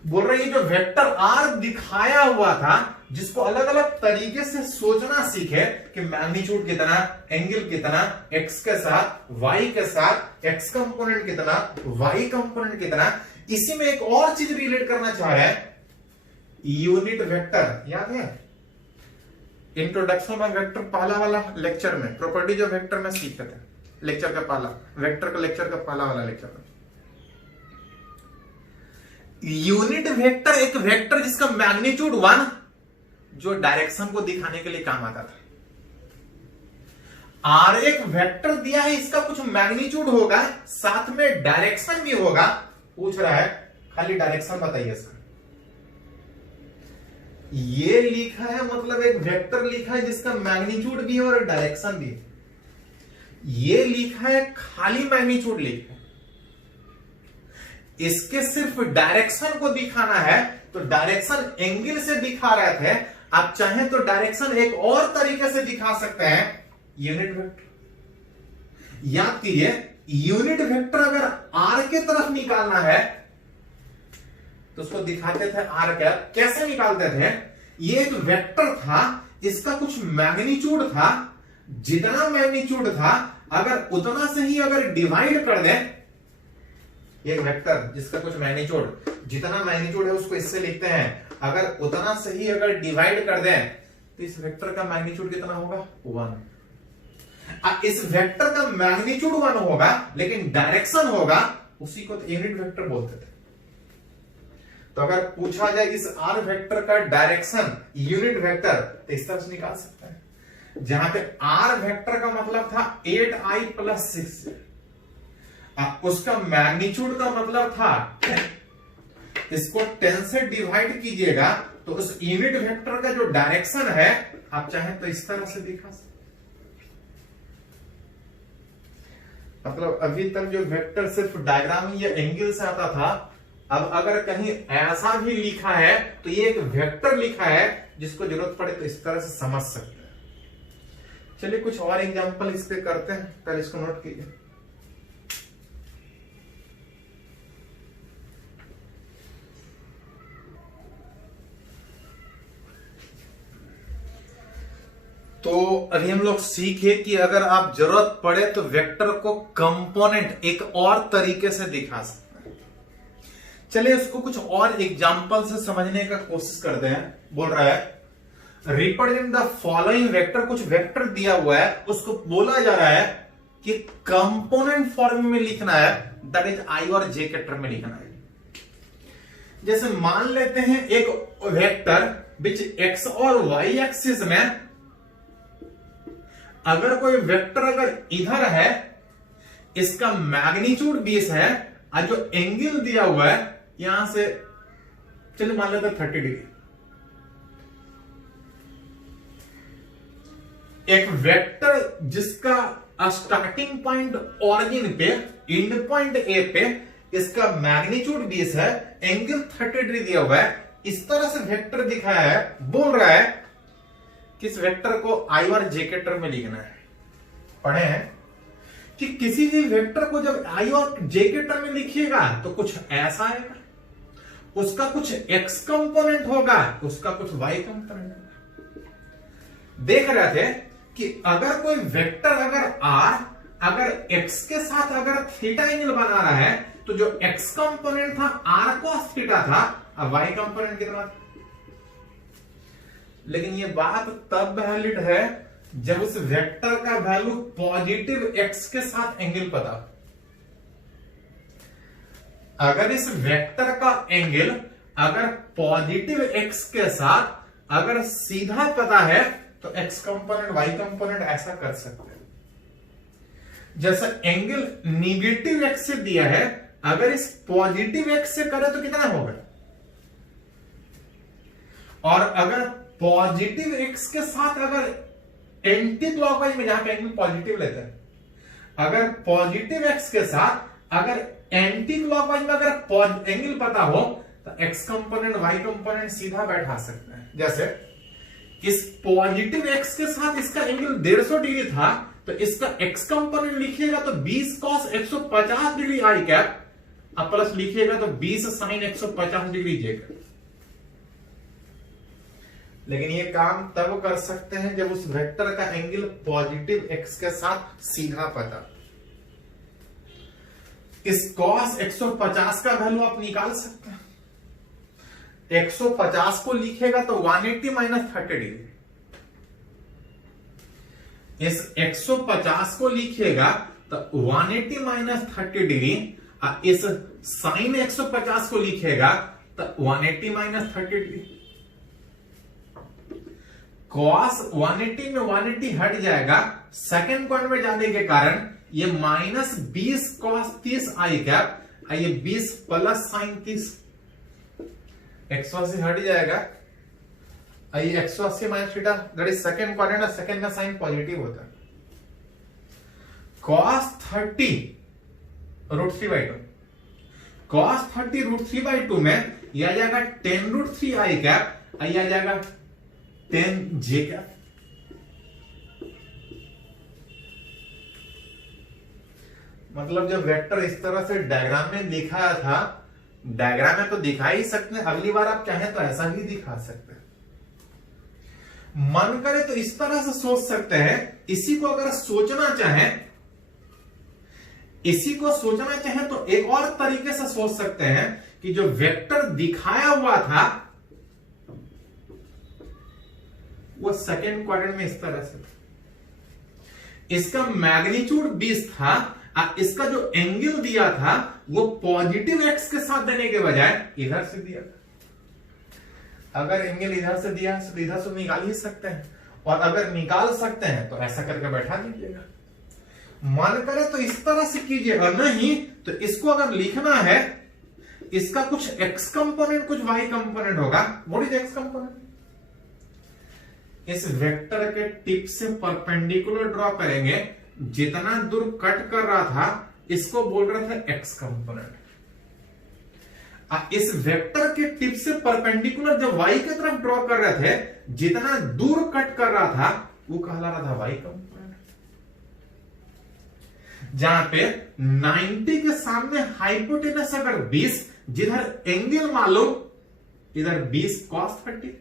बोल रहे हैं जो वेक्टर आर दिखाया हुआ था, जिसको अलग अलग तरीके से सोचना सीखे कि मैग्नीट्यूड कितना, एंगल कितना, x के साथ, y के साथ, x कंपोनेंट कितना, y कंपोनेंट कितना। इसी में एक और चीज रिलेट करना चाह रहे हैं, यूनिट वेक्टर। याद है इंट्रोडक्शन ऑफ वेक्टर पहला वाला लेक्चर में, प्रॉपर्टीज ऑफ वेक्टर में सीखे थे, लेक्चर का पहला, वेक्टर का लेक्चर का पहला वाला लेक्चर में। यूनिट वेक्टर एक वेक्टर जिसका मैग्नीट्यूड 1 जो डायरेक्शन को दिखाने के लिए काम आता था। आर एक वेक्टर दिया है, इसका कुछ मैग्नीट्यूड होगा, साथ में डायरेक्शन भी होगा। पूछ रहा है खाली डायरेक्शन बताइए सर। ये लिखा है मतलब एक वेक्टर लिखा है जिसका मैग्नीट्यूड भी है और डायरेक्शन भी है। ये लिखा है खाली मैग्नीट्यूड लिखा है, इसके सिर्फ डायरेक्शन को दिखाना है तो डायरेक्शन एंगल से दिखा रहे थे। आप चाहें तो डायरेक्शन एक और तरीके से दिखा सकते हैं, यूनिट वेक्टर। याद कीजिए, यूनिट वेक्टर अगर आर के तरफ निकालना है तो उसको दिखाते थे आर कैप। कैसे निकालते थे, ये एक वेक्टर था, इसका कुछ मैग्नीट्यूड था, जितना मैग्नीट्यूड था अगर उतना से ही अगर डिवाइड कर दें, एक वेक्टर जिसका कुछ मैग्नीट्यूड, जितना मैग्नीट्यूड है उसको इससे लिखते हैं, अगर उतना से ही अगर डिवाइड कर दें तो इस वेक्टर का मैग्नीट्यूड कितना होगा, 1। इस वेक्टर का मैग्नीट्यूड 1 होगा लेकिन डायरेक्शन होगा, उसी को तो यूनिट वेक्टर बोलते थे। तो अगर पूछा जाए इस आर वेक्टर का डायरेक्शन यूनिट वेक्टर, तो इस तरह से निकाल सकते हैं। जहां पे आर वेक्टर का मतलब था 8i + 6, उसका मैग्नीट्यूड का मतलब था 10। इसको 10 से डिवाइड कीजिएगा तो उस यूनिट वेक्टर का जो डायरेक्शन है आप चाहें तो इस तरह से दिखा सकते। मतलब अभी तक जो वेक्टर सिर्फ डायग्राम या एंगल से आता था, अब अगर कहीं ऐसा भी लिखा है तो ये एक वेक्टर लिखा है, जिसको जरूरत पड़े तो इस तरह से समझ सकते हैं। चलिए कुछ और एग्जांपल इस पे करते हैं, पहले इसको नोट कीजिए। तो अभी हम लोग सीखे कि अगर आप जरूरत पड़े तो वेक्टर को कंपोनेंट एक और तरीके से दिखा सकते हैं। चलिए उसको कुछ और एग्जांपल से समझने का कोशिश करते हैं। बोल रहा है रिप्रेजेंट द फॉलोइंग वेक्टर, कुछ वेक्टर दिया हुआ है, उसको बोला जा रहा है कि कंपोनेंट फॉर्म में लिखना है, दैट इज आई और जे के टर्म में लिखना है। जैसे मान लेते हैं एक वेक्टर विच एक्स और वाई एक्सिस में अगर कोई वेक्टर अगर इधर है, इसका मैग्नीट्यूड 20 है और जो एंगल दिया हुआ है यहां से चलिए मान लेते हैं 30 डिग्री। एक वेक्टर जिसका स्टार्टिंग पॉइंट ओरिजिन पे एंड पॉइंट ए पे इसका मैग्नीट्यूड 20 है, एंगल 30 डिग्री दिया हुआ है, इस तरह से वेक्टर दिखाया है। बोल रहा है किस वेक्टर को आई और जे के टर्म में लिखना है। पढ़े हैं कि किसी भी वेक्टर को जब आई और जे के टर्म में लिखिएगा तो कुछ ऐसा आएगा, उसका कुछ एक्स कंपोनेंट होगा, उसका कुछ वाई कंपोनेंट होगा। देख रहे थे कि अगर कोई वेक्टर अगर आर अगर एक्स के साथ अगर थीटा एंगल बना रहा है तो जो एक्स कंपोनेंट था आर cos थीटा था, अब वाई कंपोनेंट कितना था। लेकिन ये बात तब वैलिड है जब उस वेक्टर का वैल्यू पॉजिटिव एक्स के साथ एंगल पता। अगर इस वेक्टर का एंगल अगर पॉजिटिव एक्स के साथ अगर सीधा पता है तो एक्स कंपोनेंट वाई कंपोनेंट ऐसा कर सकते हैं। जैसा एंगल निगेटिव एक्स से दिया है, अगर इस पॉजिटिव एक्स से करे तो कितना होगा, और अगर पॉजिटिव एक्स के साथ अगर एंटी क्लॉकवाइज में जहां पे एंगल पॉजिटिव लेते हैं, अगर पॉजिटिव एक्स के साथ अगर एंटी क्लॉकवाइज में अगर एंगल पता हो तो एक्स कंपोनेंट वाई कंपोनेंट सीधा बैठा सकते हैं। जैसे इस पॉजिटिव एक्स के साथ इसका एंगल 150 डिग्री था तो इसका एक्स कंपोनेंट लिखिएगा तो 20 cos 150 डिग्री आई कैप, अब प्लस लिखिएगा तो 20 sin 150 डिग्री जे कैप। लेकिन ये काम तब कर सकते हैं जब उस वेक्टर का एंगल पॉजिटिव एक्स के साथ सीधा पता। इस cos 150 का वैल्यू आप निकाल सकते हैं। 150 को लिखेगा तो 180 माइनस 30 डिग्री। इस 150 को लिखिएगा तो 180 माइनस 30 डिग्री, इस साइन 150 को लिखेगा तो 180 माइनस 30 डिग्री। cos 180 में 180 हट जाएगा, सेकेंड पॉइंट में जाने के कारण ये माइनस 20 cos 30 आई कैप, ये 20 प्लस साइन 30, 180 हट जाएगा, ये 180 minus theta, that is second quadrant, और सेकेंड का साइन पॉजिटिव होता है। cos 30 √3/2, cos 30 √3/2 में यह आ जाएगा 10 √3 आई कैप, यह आ जाएगा 10 जे कैप। मतलब जब वेक्टर इस तरह से डायग्राम में दिखाया था, डायग्राम में तो दिखा ही सकते हैं, अगली बार आप चाहें तो ऐसा ही दिखा सकते हैं। मन करे तो इस तरह से सोच सकते हैं। इसी को अगर सोचना चाहें, इसी को सोचना चाहें तो एक और तरीके से सोच सकते हैं कि जो वेक्टर दिखाया हुआ था वो सेकेंड क्वाड्रेंट में इस तरह से, इसका मैग्नीट्यूड 20 था, इसका जो एंगल दिया था वो पॉजिटिव एक्स के साथ देने के बजाय इधर से दिया था। अगर एंगल इधर से दिया तो इधर से निकाल ही सकते हैं, और अगर निकाल सकते हैं तो ऐसा करके बैठा दीजिएगा। मन करे तो इस तरह से कीजिए, और नहीं तो इसको अगर लिखना है, इसका कुछ x कंपोनेंट कुछ y कंपोनेंट होगा। What is x component? इस वेक्टर के टिप से परपेंडिकुलर ड्रॉ करेंगे, जितना दूर कट कर रहा था इसको बोल रहे थे x कंपोनेंट। इस वेक्टर के टिप से परपेंडिकुलर जब y की तरफ ड्रॉ कर रहे थे, जितना दूर कट कर रहा था वो कहला रहा था y कंपोनेंट। जहां पे 90 के सामने हाइपोटेनस अगर 20, जिधर एंगल मालूम, इधर 20 cos 30।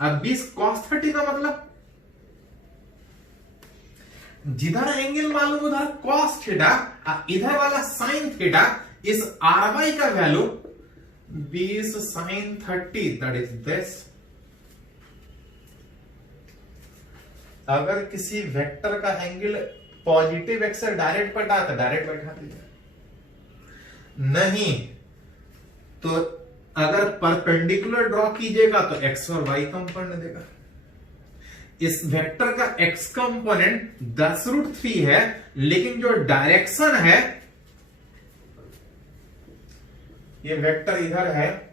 अब 20 cos 30 का मतलब जिधर एंगल मालूम उधर cos थीटा, इधर वाला sin थीटा, इस ry का value 20 sin 30, that is this. अगर किसी वेक्टर का एंगल पॉजिटिव एक्स से डायरेक्ट पटा तो डायरेक्ट बैठा दीजिए, नहीं तो अगर परपेंडिकुलर ड्रॉ कीजिएगा तो एक्स और वाई कंपोनेंट देगा। इस वेक्टर का x कंपोनेंट 10√3 है, लेकिन जो डायरेक्शन है, ये वेक्टर इधर है,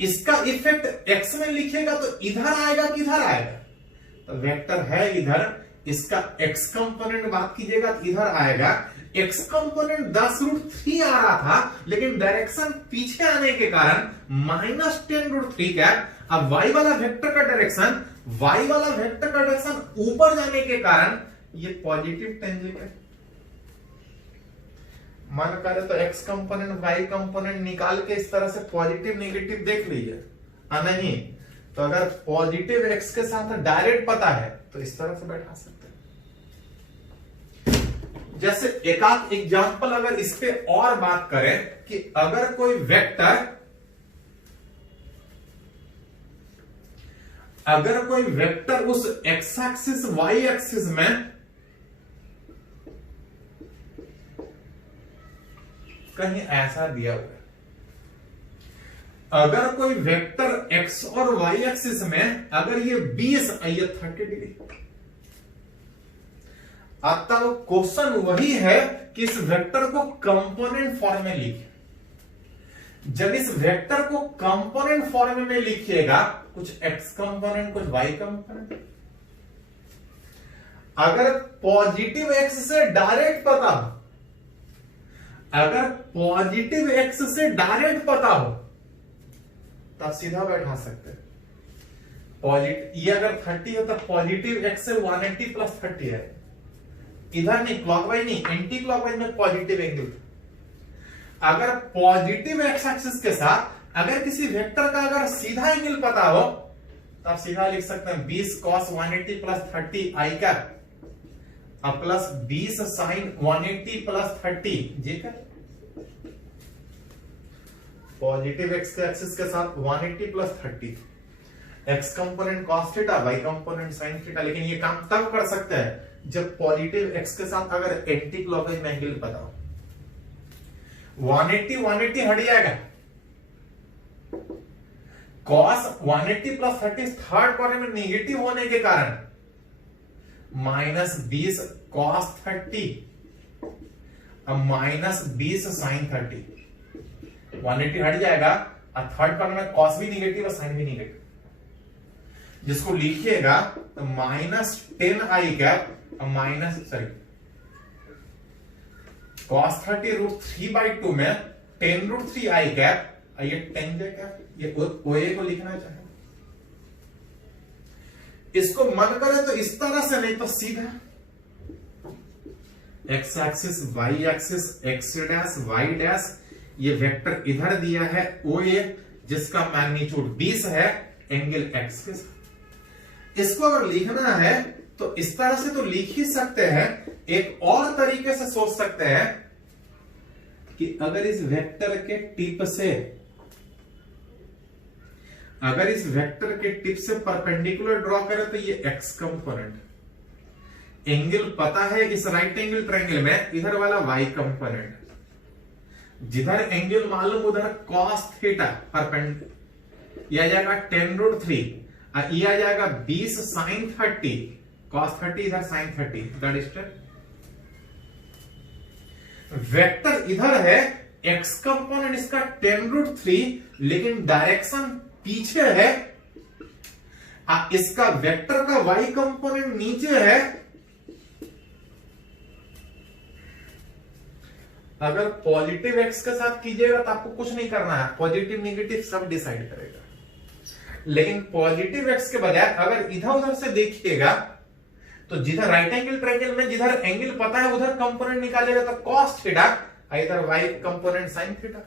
इसका इफेक्ट x में लिखेगा तो इधर आएगा कि इधर आएगा? तो वेक्टर है इधर, इसका x कंपोनेंट बात कीजिएगा तो इधर आएगा। x कंपोनेंट 10√3 आ रहा था, लेकिन डायरेक्शन पीछे आने के कारण -10√3 का। अब y वाला वेक्टर का डायरेक्शन, ऊपर जाने के कारण ये पॉजिटिव टेंजेंट है। मन करे तो x कंपोनेंट y कंपोनेंट निकाल के इस तरह से पॉजिटिव नेगेटिव देख लीजिए, नहीं तो अगर पॉजिटिव x के साथ डायरेक्ट पता है तो इस तरह से बैठा सकते हैं। जैसे एक आध एग्जांपल अगर इस पे और बात करें कि अगर कोई वेक्टर उस x एक्सिस y एक्सिस में कहीं ऐसा दिया हुआ है, अगर कोई वेक्टर x और y एक्सिस में अगर ये 20 ये 30 डिग्री, अब तक क्वेश्चन वही है कि इस वेक्टर को कंपोनेंट फॉर्म में लिखिए। जब इस वेक्टर को कंपोनेंट फॉर्म में लिखिएगा, कुछ x कंपोनेंट कुछ y कंपोनेंट, अगर पॉजिटिव x से डायरेक्ट पता हो, अगर पॉजिटिव x से डायरेक्ट पता हो तब सीधा बैठा सकते हैं। पॉजिटिव ये अगर 30 है तो पॉजिटिव x से 180 प्लस 30 है, इधर नहीं, क्लॉकवाइज नहीं, एंटी क्लॉकवाइज में पॉजिटिव एंगल। अगर पॉजिटिव एक्स एक्सिस के साथ अगर किसी वेक्टर का अगर सीधा एंगल पता हो तब सीधा लिख सकते हैं 20 cos 180 प्लस 30 आई का, अब प्लस 20 sin 180 प्लस 30 जी का। पॉजिटिव एक्स के एक्सिस के साथ 180 plus 30, X component cos theta, Y component sin theta. लेकिन ये काम तब कर सकते हैं जब पॉजिटिव एक्स के साथ अगर एंटी क्लॉकवाइज में एंगल पता हो। 180 हट जाएगा, cos 180 प्लस 30 थर्ड कॉलम में नेगेटिव होने के कारण -20 cos 30, अब -20 sin 30, 180 हट जाएगा और थर्ड कॉलम में cos भी नेगेटिव और sin भी नेगेटिव, जिसको लिखिएगा तो -10 आई कैप cos 30 √3/2 में 10√3 आई कैप, ये 10 जे कैप, ये OA को लिखना चाहे, इसको मन करे तो इस तरह से, नहीं तो सीधा x axis y axis x dash y dash, ये वेक्टर इधर दिया है OA जिसका मैग्नीट्यूड 20 है एंगल x के साथ। इसको अगर लिखना है तो इस तरह से तो लिख ही सकते हैं। एक और तरीके से सोच सकते हैं कि अगर इस वेक्टर के टिप से, अगर इस वेक्टर के टिप से परपेंडिकुलर ड्रॉ करें तो ये x कंपोनेंट, एंगल पता है इस राइट एंगल ट्रायंगल में, इधर वाला y कंपोनेंट, जिधर एंगल मालूम उधर cos थीटा परपेंडिकुलर, यह आ जाएगा 10√3, ये आ जाएगा 20 sin 30 cos 30 इधर sin 30 दैट इज वेक्टर इधर है x कंपोनेंट इसका 10√3 लेकिन डायरेक्शन पीछे है। इसका वेक्टर का y कंपोनेंट नीचे है। अगर पॉजिटिव x के साथ कीजिएगा तो आपको कुछ नहीं करना है, पॉजिटिव नेगेटिव सब डिसाइड करेगा। लेकिन पॉजिटिव x के बजाय अगर इधर उधर से देखिएगा तो जिधर राइट एंगल ट्रायंगल में जिधर एंगल पता है उधर कंपोनेंट निकालेगा तो cos थीटा, इधर y कंपोनेंट sin थीटा।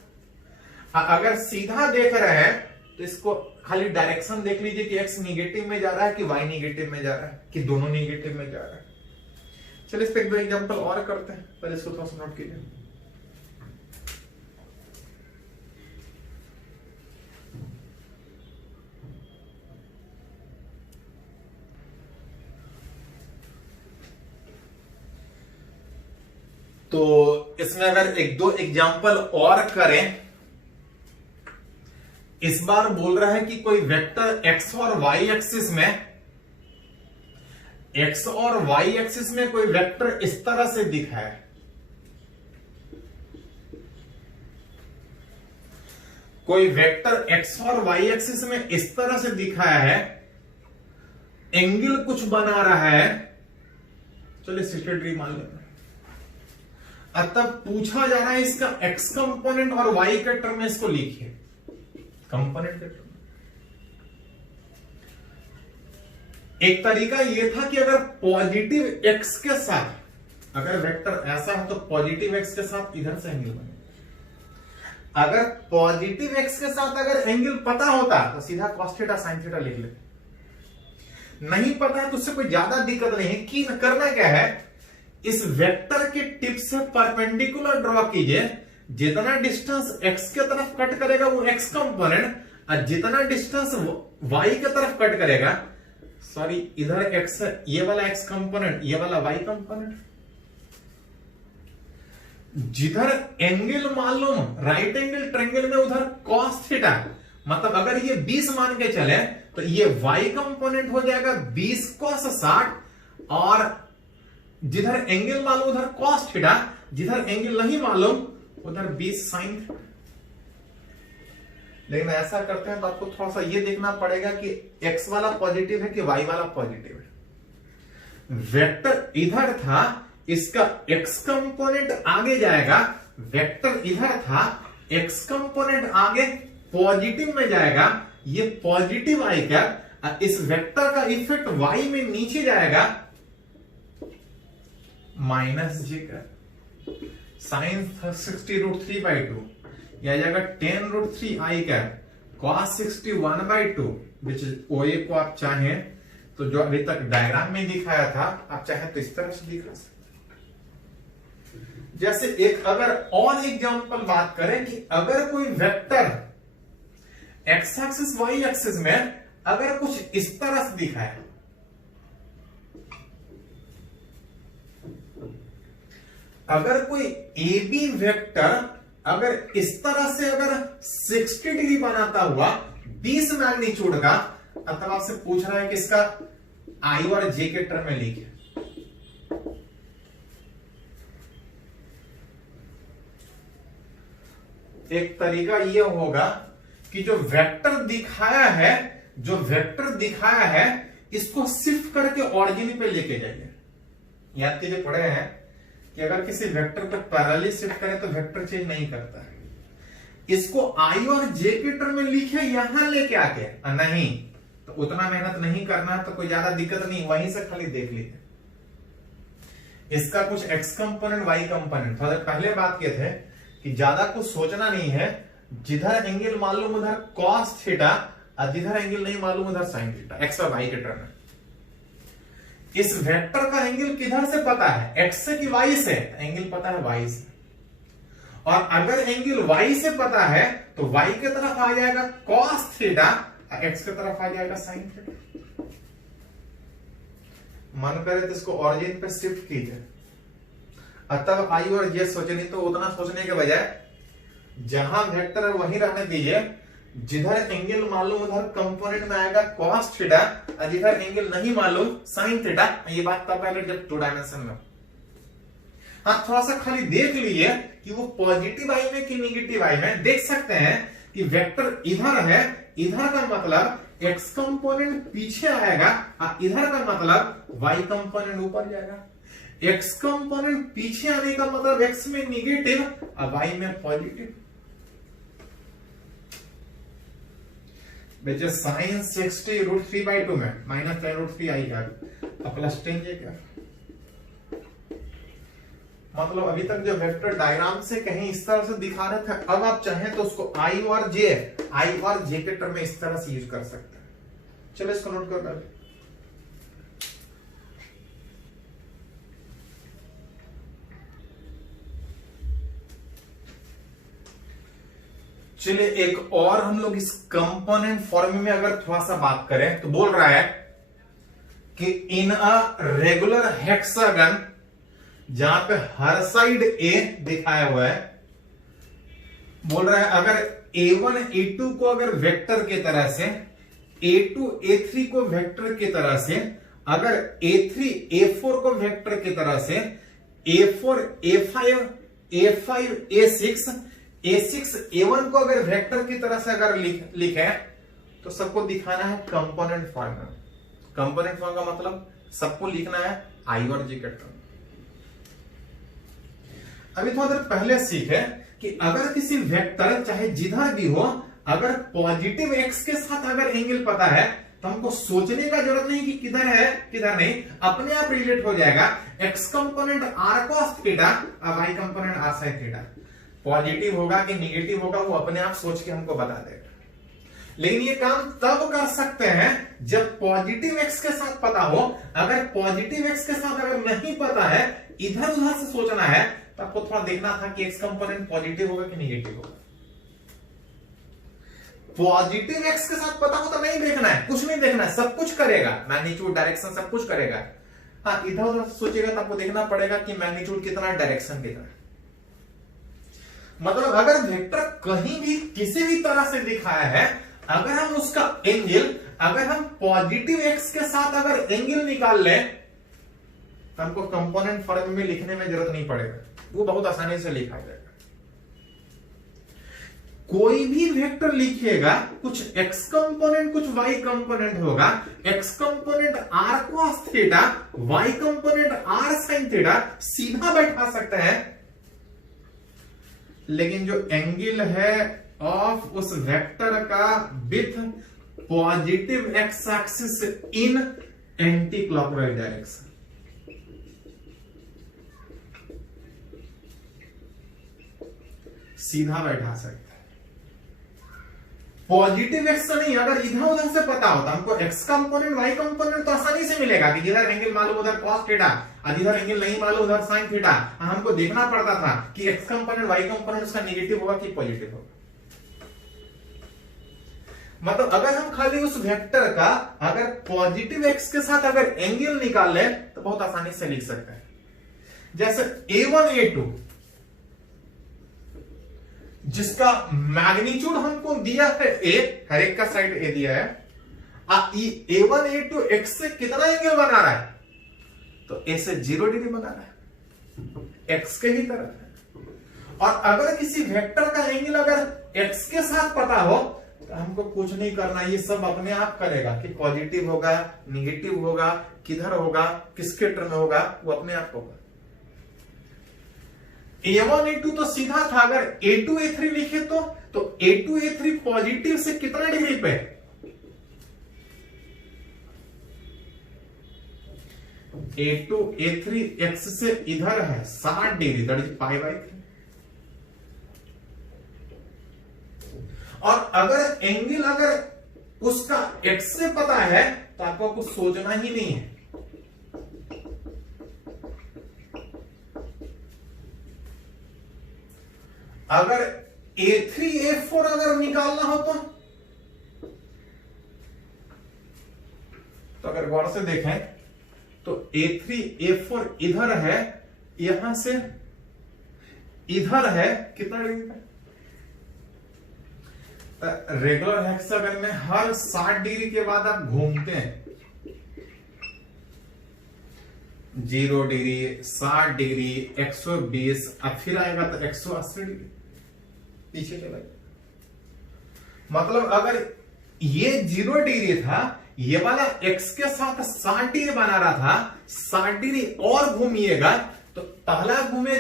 अगर सीधा देख रहे हैं तो इसको खाली डायरेक्शन देख लीजिए कि x निगेटिव में जा रहा है कि y निगेटिव में जा रहा है कि दोनों निगेटिव में जा रहा है। चलिए इस पे एक दो एग्जांपल और करते हैं, पहले इसको थोड़ा सा नोट कीजिए। तो इसमें अगर एक दो एग्जांपल और करें, इस बार बोल रहा है कि कोई वेक्टर x और y एक्सिस में कोई वेक्टर इस तरह से दिखा है। कोई वेक्टर x और y एक्सिस में इस तरह से दिखाया है, एंगल कुछ बना रहा है, चलिए 60 डिग्री मान लेते हैं। तब पूछा जा रहा है इसका x कंपोनेंट और y के टर्म में इसको लिखिए, कंपोनेंट के टर्म। एक तरीका यह था कि अगर पॉजिटिव x के साथ अगर वेक्टर ऐसा है तो पॉजिटिव x के साथ इधर से एंगल बनेगा। अगर पॉजिटिव x के साथ अगर एंगल पता होता तो सीधा cos थीटा sin थीटा लिख लेते। नहीं पता है तो उससे कोई ज्यादा दिक्कत नहीं है। कि करना क्या है, इस वेक्टर के टिप से परपेंडिकुलर ड्रॉ कीजिए। जितना डिस्टेंस x के तरफ कट करेगा वो x कंपोनेंट, और जितना डिस्टेंस y के तरफ कट करेगा, सॉरी इधर x ये वाला x कंपोनेंट ये वाला y कंपोनेंट। जिधर एंगल मालूम राइट एंगल ट्रायंगल में उधर cos थीटा, मतलब अगर ये 20 मान के चले तो ये y कंपोनेंट हो जाएगा 20 cos 60, और जिधर एंगल मालूम उधर cos थीटा, जिधर एंगल नहीं मालूम उधर 20 sin। लेकिन ऐसा करते हैं तो आपको थोड़ा सा ये देखना पड़ेगा कि x वाला पॉजिटिव है कि y वाला पॉजिटिव है। वेक्टर इधर था, इसका x कंपोनेंट आगे जाएगा। वेक्टर इधर था, x कंपोनेंट आगे पॉजिटिव में जाएगा। ये पॉजिटिव आएगा, इस वेक्टर का इफेक्ट y में नीचे जाएगा, माइनस जी का साइन 60√3/2 यह जाएगा 10√3 i का cos 61/2 विच इज OA को आप चाहें तो जो अभी तक डायग्राम में दिखाया था आप चाहे तो इस तरह से दिखा सकते। जैसे एक अगर और एग्जांपल बात करें कि अगर कोई vector x axis y axis में अगर कुछ इस तरह से दिखा है, अगर कोई ए बी वेक्टर अगर इस तरह से अगर 60 डिग्री बनाता हुआ 20 मैग्नीट्यूड का, तब आपसे पूछ रहा है कि इसका आई और जे के टर्म में लिखे। एक तरीका यह होगा कि जो वेक्टर दिखाया है इसको शिफ्ट करके ऑरिजिन पे लेके जाइए। याद कीजिए पढ़े हैं कि अगर किसी वेक्टर को पैरेलली शिफ्ट करें तो वेक्टर चेंज नहीं करता है। इसको आई और जे के टर्म में लिखे यहां लेके आके, नहीं तो उतना मेहनत नहीं करना, तो कोई ज्यादा दिक्कत नहीं, वहीं से खाली देख लीजिए। इसका कुछ एक्स कंपोनेंट वाई कंपोनेंट थोड़ा पहले बात किए थे कि ज्यादा कुछ सोचना नहीं है। जिधर एंगल मालूम उधर cos थीटा, और जिधर एंगल नहीं मालूम उधर sin थीटा, एक्स और वाई के टर्म में। इस वेक्टर का एंगल किधर से पता है, x से कि y से? एंगल पता है y से। और अगर एंगल y से पता है तो y के तरफ आ जाएगा cos थीटा, x के तरफ आ जाएगा sin थीटा। मन करे तो इसको ऑरिजिन पे शिफ्ट कीजिए, तब आई और जे सोचे, नहीं तो उतना सोचने के बजाय जहां वेक्टर है वहीं रहने दीजिए। जिधर एंगल मालूम उधर कंपोनेंट में आएगा cos थीटा, और जिधर एंगल नहीं मालूम sin थीटा। ये बात तब पहले जब 2 डायमेंशन में। हाँ, थोड़ा सा खाली देख लीजिए कि वो पॉजिटिव आई में कि निगेटिव आई में। देख सकते हैं कि वेक्टर इधर है, इधर का मतलब x कंपोनेंट पीछे आएगा, और इधर का मतलब y कंपोनेंट ऊपर जाएगा। x कंपोनेंट पीछे आने का मतलब x में निगेटिव और y में पॉजिटिव। बेचे साइन 60√3/2 में माइनस 10√3 आई का प्लस 10 जे क्या, मतलब अभी तक जो वेक्टर डायग्राम से कहीं इस तरह से दिखा रहे थे, अब आप चाहें तो उसको आई और जे के टर्म में इस तरह से यूज कर सकते हैं। चलो इसको नोट कर डालें। चलिए एक और हम लोग इस कंपोनेंट फॉर्म में अगर थोड़ा सा बात करें तो बोल रहा है कि इन अ रेगुलर हेक्सागन, जहां पे हर साइड ए दिखाया हुआ है, बोल रहा है अगर a1 a2 को अगर वेक्टर के तरह से, a2 a3 को वेक्टर के तरह से, अगर a3 a4 को वेक्टर के तरह से, a4 a5 a5 a6 a6 a1 को अगर वेक्टर की तरह से अगर लिखे तो सबको दिखाना है कंपोनेंट फॉर्म में। कंपोनेंट फॉर्म का मतलब सबको लिखना है आई और जे के टर्म। अभी थोड़ा देर पहले सीखे कि अगर किसी वेक्टर चाहे जिधर भी हो, अगर पॉजिटिव एक्स के साथ अगर एंगल पता है तो हमको सोचने का जरूरत नहीं कि किधर है किधर नहीं, अपने आप रिलेट हो जाएगा। X component R cos theta और Y component R sine theta. Positive होगा कि निगेटिव होगा वो अपने आप सोच के हमको बता देगा। लेकिन ये काम तब कर सकते हैं जब पॉजिटिव एक्स के साथ पता हो। अगर पॉजिटिव एक्स के साथ अगर नहीं पता है, इधर उधर से सोचना है, तो आपको थोड़ा देखना था कि एक्स कंपोनेंट पॉजिटिव होगा कि निगेटिव होगा। पॉजिटिव एक्स के साथ पता हो तो नहीं देखना है, कुछ नहीं देखना है, सब कुछ करेगा, मैग्नीट्यूड डायरेक्शन सब कुछ करेगा। हाँ, इधर उधर सोचेगा तो आपको देखना पड़ेगा कि मैग्नीट्यूड कितना, डायरेक्शन कितना। मतलब अगर वेक्टर कहीं भी किसी भी तरह से दिखाया है, अगर हम उसका एंगल, अगर हम पॉजिटिव एक्स के साथ अगर एंगल निकाल लें तो हमको कंपोनेंट फॉर्म में लिखने में जरूरत नहीं पड़ेगा, वो बहुत आसानी से लिखा जाएगा। कोई भी वेक्टर लिखिएगा, कुछ एक्स कंपोनेंट कुछ वाई कंपोनेंट होगा। X component R cos theta, Y component R sine theta, सीधा बैठा सकते हैं। लेकिन जो एंगल है ऑफ उस वेक्टर का with positive x axis in anti clockwise direction, सीधा बैठा सकते हैं। पॉजिटिव एक्स नहीं, अगर इधर उधर से पता होता हमको एक्स कंपोनेंट वाई कंपोनेंट तो आसानी से मिलेगा कि जिधर एंगल मालूम उधर कॉस थीटा, और जिधर एंगल नहीं मालूम उधर साइन थीटा। हमको देखना पड़ता था कि एक्स कंपोनेंट वाई कंपोनेंट उसका नेगेटिव होगा कि पॉजिटिव होगा। मतलब अगर हम खाली उस वेक्टर का अगर पॉजिटिव एक्स के साथ अगर एंगल निकाल ले तो बहुत आसानी से लिख सकते हैं। जैसे a1 a2 जिसका मैग्नीट्यूड हमको दिया है a, हर एक का साइड a दिया है, a1 a2 x से कितना एंगल बना रहा है, तो a से 0 डिग्री बना रहा है, x के ही तरफ है। और अगर किसी वेक्टर का एंगल अगर x के साथ पता हो तो हमको कुछ नहीं करना, ये सब अपने आप करेगा कि पॉजिटिव होगा निगेटिव होगा, किधर होगा, किसके टर्म में होगा, वो अपने आप होगा। a1 a2 तो सीधा था, अगर a2 a3 लिखे तो a2 a3 पॉजिटिव से कितना डिग्री पे, a2 a3 x से इधर है 60 डिग्री, दैट इज π/3। और अगर एंगल अगर उसका x से पता है तो आपको कुछ सोचना ही नहीं है। अगर a3 a4 अगर निकालना हो तो अगर गौर से देखें तो a3 a4 इधर है, यहां से इधर है कितना डिग्री पे, रेगुलर हेक्सागन में हर 60 डिग्री के बाद आप घूमते हैं, 0 डिग्री, 60 डिग्री, 120, अब फिर आएगा तो 180 डिग्री पीछे चला गया। मतलब अगर ये 0 डिग्री था, ये वाला x के साथ 60 डिग्री बना रहा था, 60 डिग्री और घूमिएगा तो पहला घूमे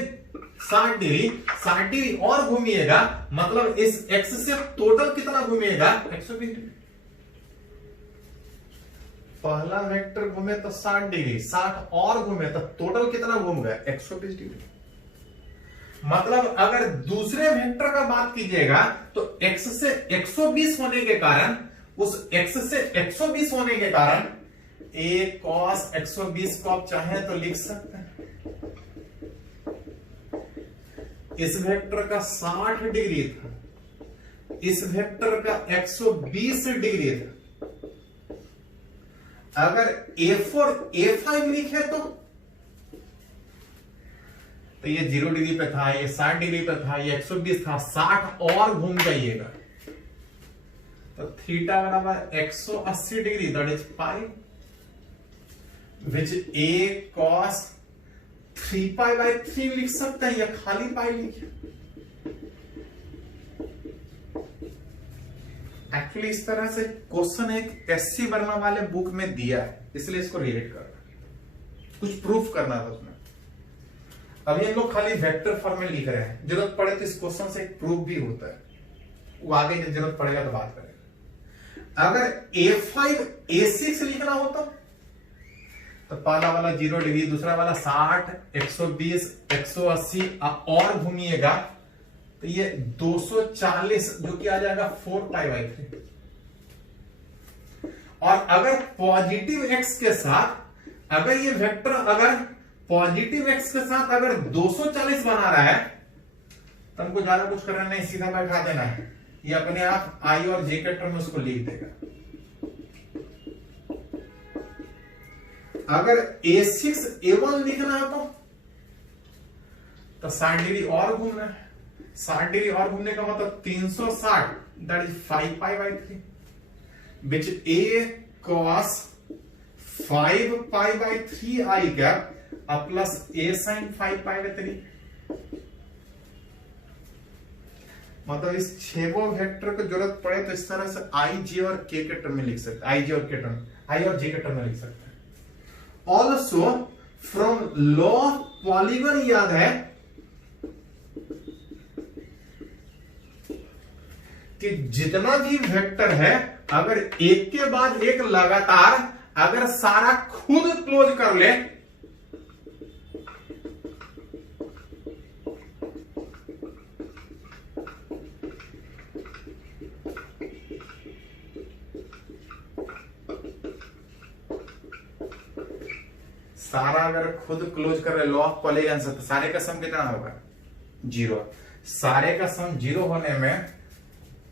60 डिग्री, 60 डिग्री और घूमिएगा, मतलब इस x से टोटल कितना घूमिएगा, 120 डिग्री। पहला वेक्टर घूमे तो 60 डिग्री, 60 और घूमे तो टोटल कितना घूम गया, 120 डिग्री। मतलब अगर दूसरे वेक्टर का बात कीजिएगा तो x से 120 होने के कारण, उस x से 120 होने के कारण a cos 120 को आप चाहें तो लिख सकते हैं। इस वेक्टर का 60 डिग्री था, इस वेक्टर का 120 डिग्री था। अगर a4 a5 लिखे तो ये 0 डिग्री पे था, ये 60 डिग्री पे था, ये 120 था, 60 और घूम जाइएगा तो थीटा बराबर 180 degree, that is pi, which a cos 3 pi by 3 लिख सकते हैं या खाली पाई लिखिए। एक्चुअली इस तरह से क्वेश्चन एक एससी वर्मा वाले बुक में दिया है, इसलिए इसको रिलेट कर रहा है, कुछ प्रूफ करना था उसमें। अभी हम लोग खाली वेक्टर फॉर्म में लिख रहे हैं, जरूरत पड़े तो इस क्वेश्चन से एक प्रूफ भी होता है, वो आगे जरूरत पड़ेगा तो बात करेंगे। अगर a5 a6 लिखना होता तो पहला वाला 0 डिग्री, दूसरा वाला 60, 120, 180 और घूमिएगा तो ये 240 जो कि आ जाएगा 4 पाई बाई 3। और अगर पॉजिटिव x के साथ, अगर ये वेक्टर अगर पॉजिटिव x के साथ अगर 240 बना रहा है तो हमको ज्यादा कुछ करना नहीं, सीधा बैठा देना है, ये अपने आप i और j के टर्म में उसको लिख देगा। अगर a6 a1 लिखना है तो 60 डिग्री और घूमना है, 60 डिग्री और घूमने का मतलब 360, that is 5 pi by 3, which a cos 5 pi by 3 आएगा plus a sin 5 pi by 3। मतलब इस छेवो वेक्टर को जरूरत पड़े तो इस तरह से i j और k के टर्म में लिख सकते हैं, i j और k टर्म, i और j के टर्म में लिख सकते हैं। Also from law of polygon याद है कि जितना भी वेक्टर है अगर एक के बाद एक लगातार अगर सारा खुद क्लोज कर ले सारा अगर खुद क्लोज कर रहे लॉ ऑफ पॉलीगन से तो सारे का सम कितना होगा 0। सारे का सम 0 होने में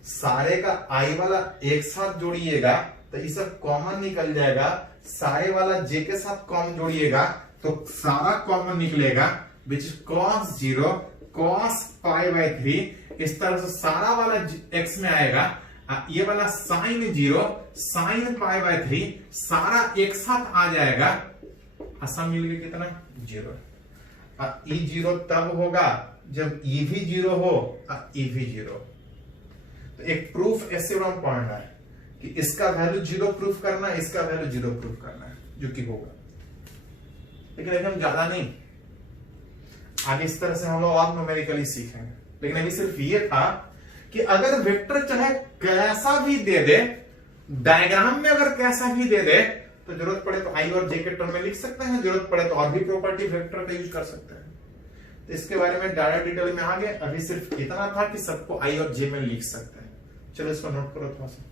सारे का i वाला एक साथ जोड़िएगा तो ये सब कॉमन निकल जाएगा, सारे वाला j के साथ कॉमन जोड़िएगा तो सारा कॉमन निकलेगा, विच cos 0 cos पाई बाई 3। इस तरह से सारा वाला x में आएगा, ये वाला sin 0 sin पाई बाई 3 सारा एक साथ आ जाएगा, असम मिल गया कितना 0। ई 0 तब होगा जब ई भी 0 हो ई भी 0। तो एक प्रूफ ऐसे पढ़ना है कि इसका वैल्यू 0 प्रूफ करना है, इसका वैल्यू 0 प्रूफ करना है, जो कि होगा, लेकिन एकदम ज्यादा नहीं, आगे इस तरह से हम लोग और न्यूमेरिकली सीखेंगे। लेकिन अभी सिर्फ ये था कि अगर वेक्टर चाहे कैसा भी दे दे, डायग्राम में अगर कैसा भी दे दे तो जरूरत पड़े तो i और j के टर्म में लिख सकते हैं, जरूरत पड़े तो और भी प्रॉपर्टी वेक्टर का यूज कर सकते हैं। तो इसके बारे में ज्यादा डिटेल में आगे, अभी सिर्फ इतना था कि सबको i और j में लिख सकते हैं। चलो इसको नोट करो थोड़ा सा।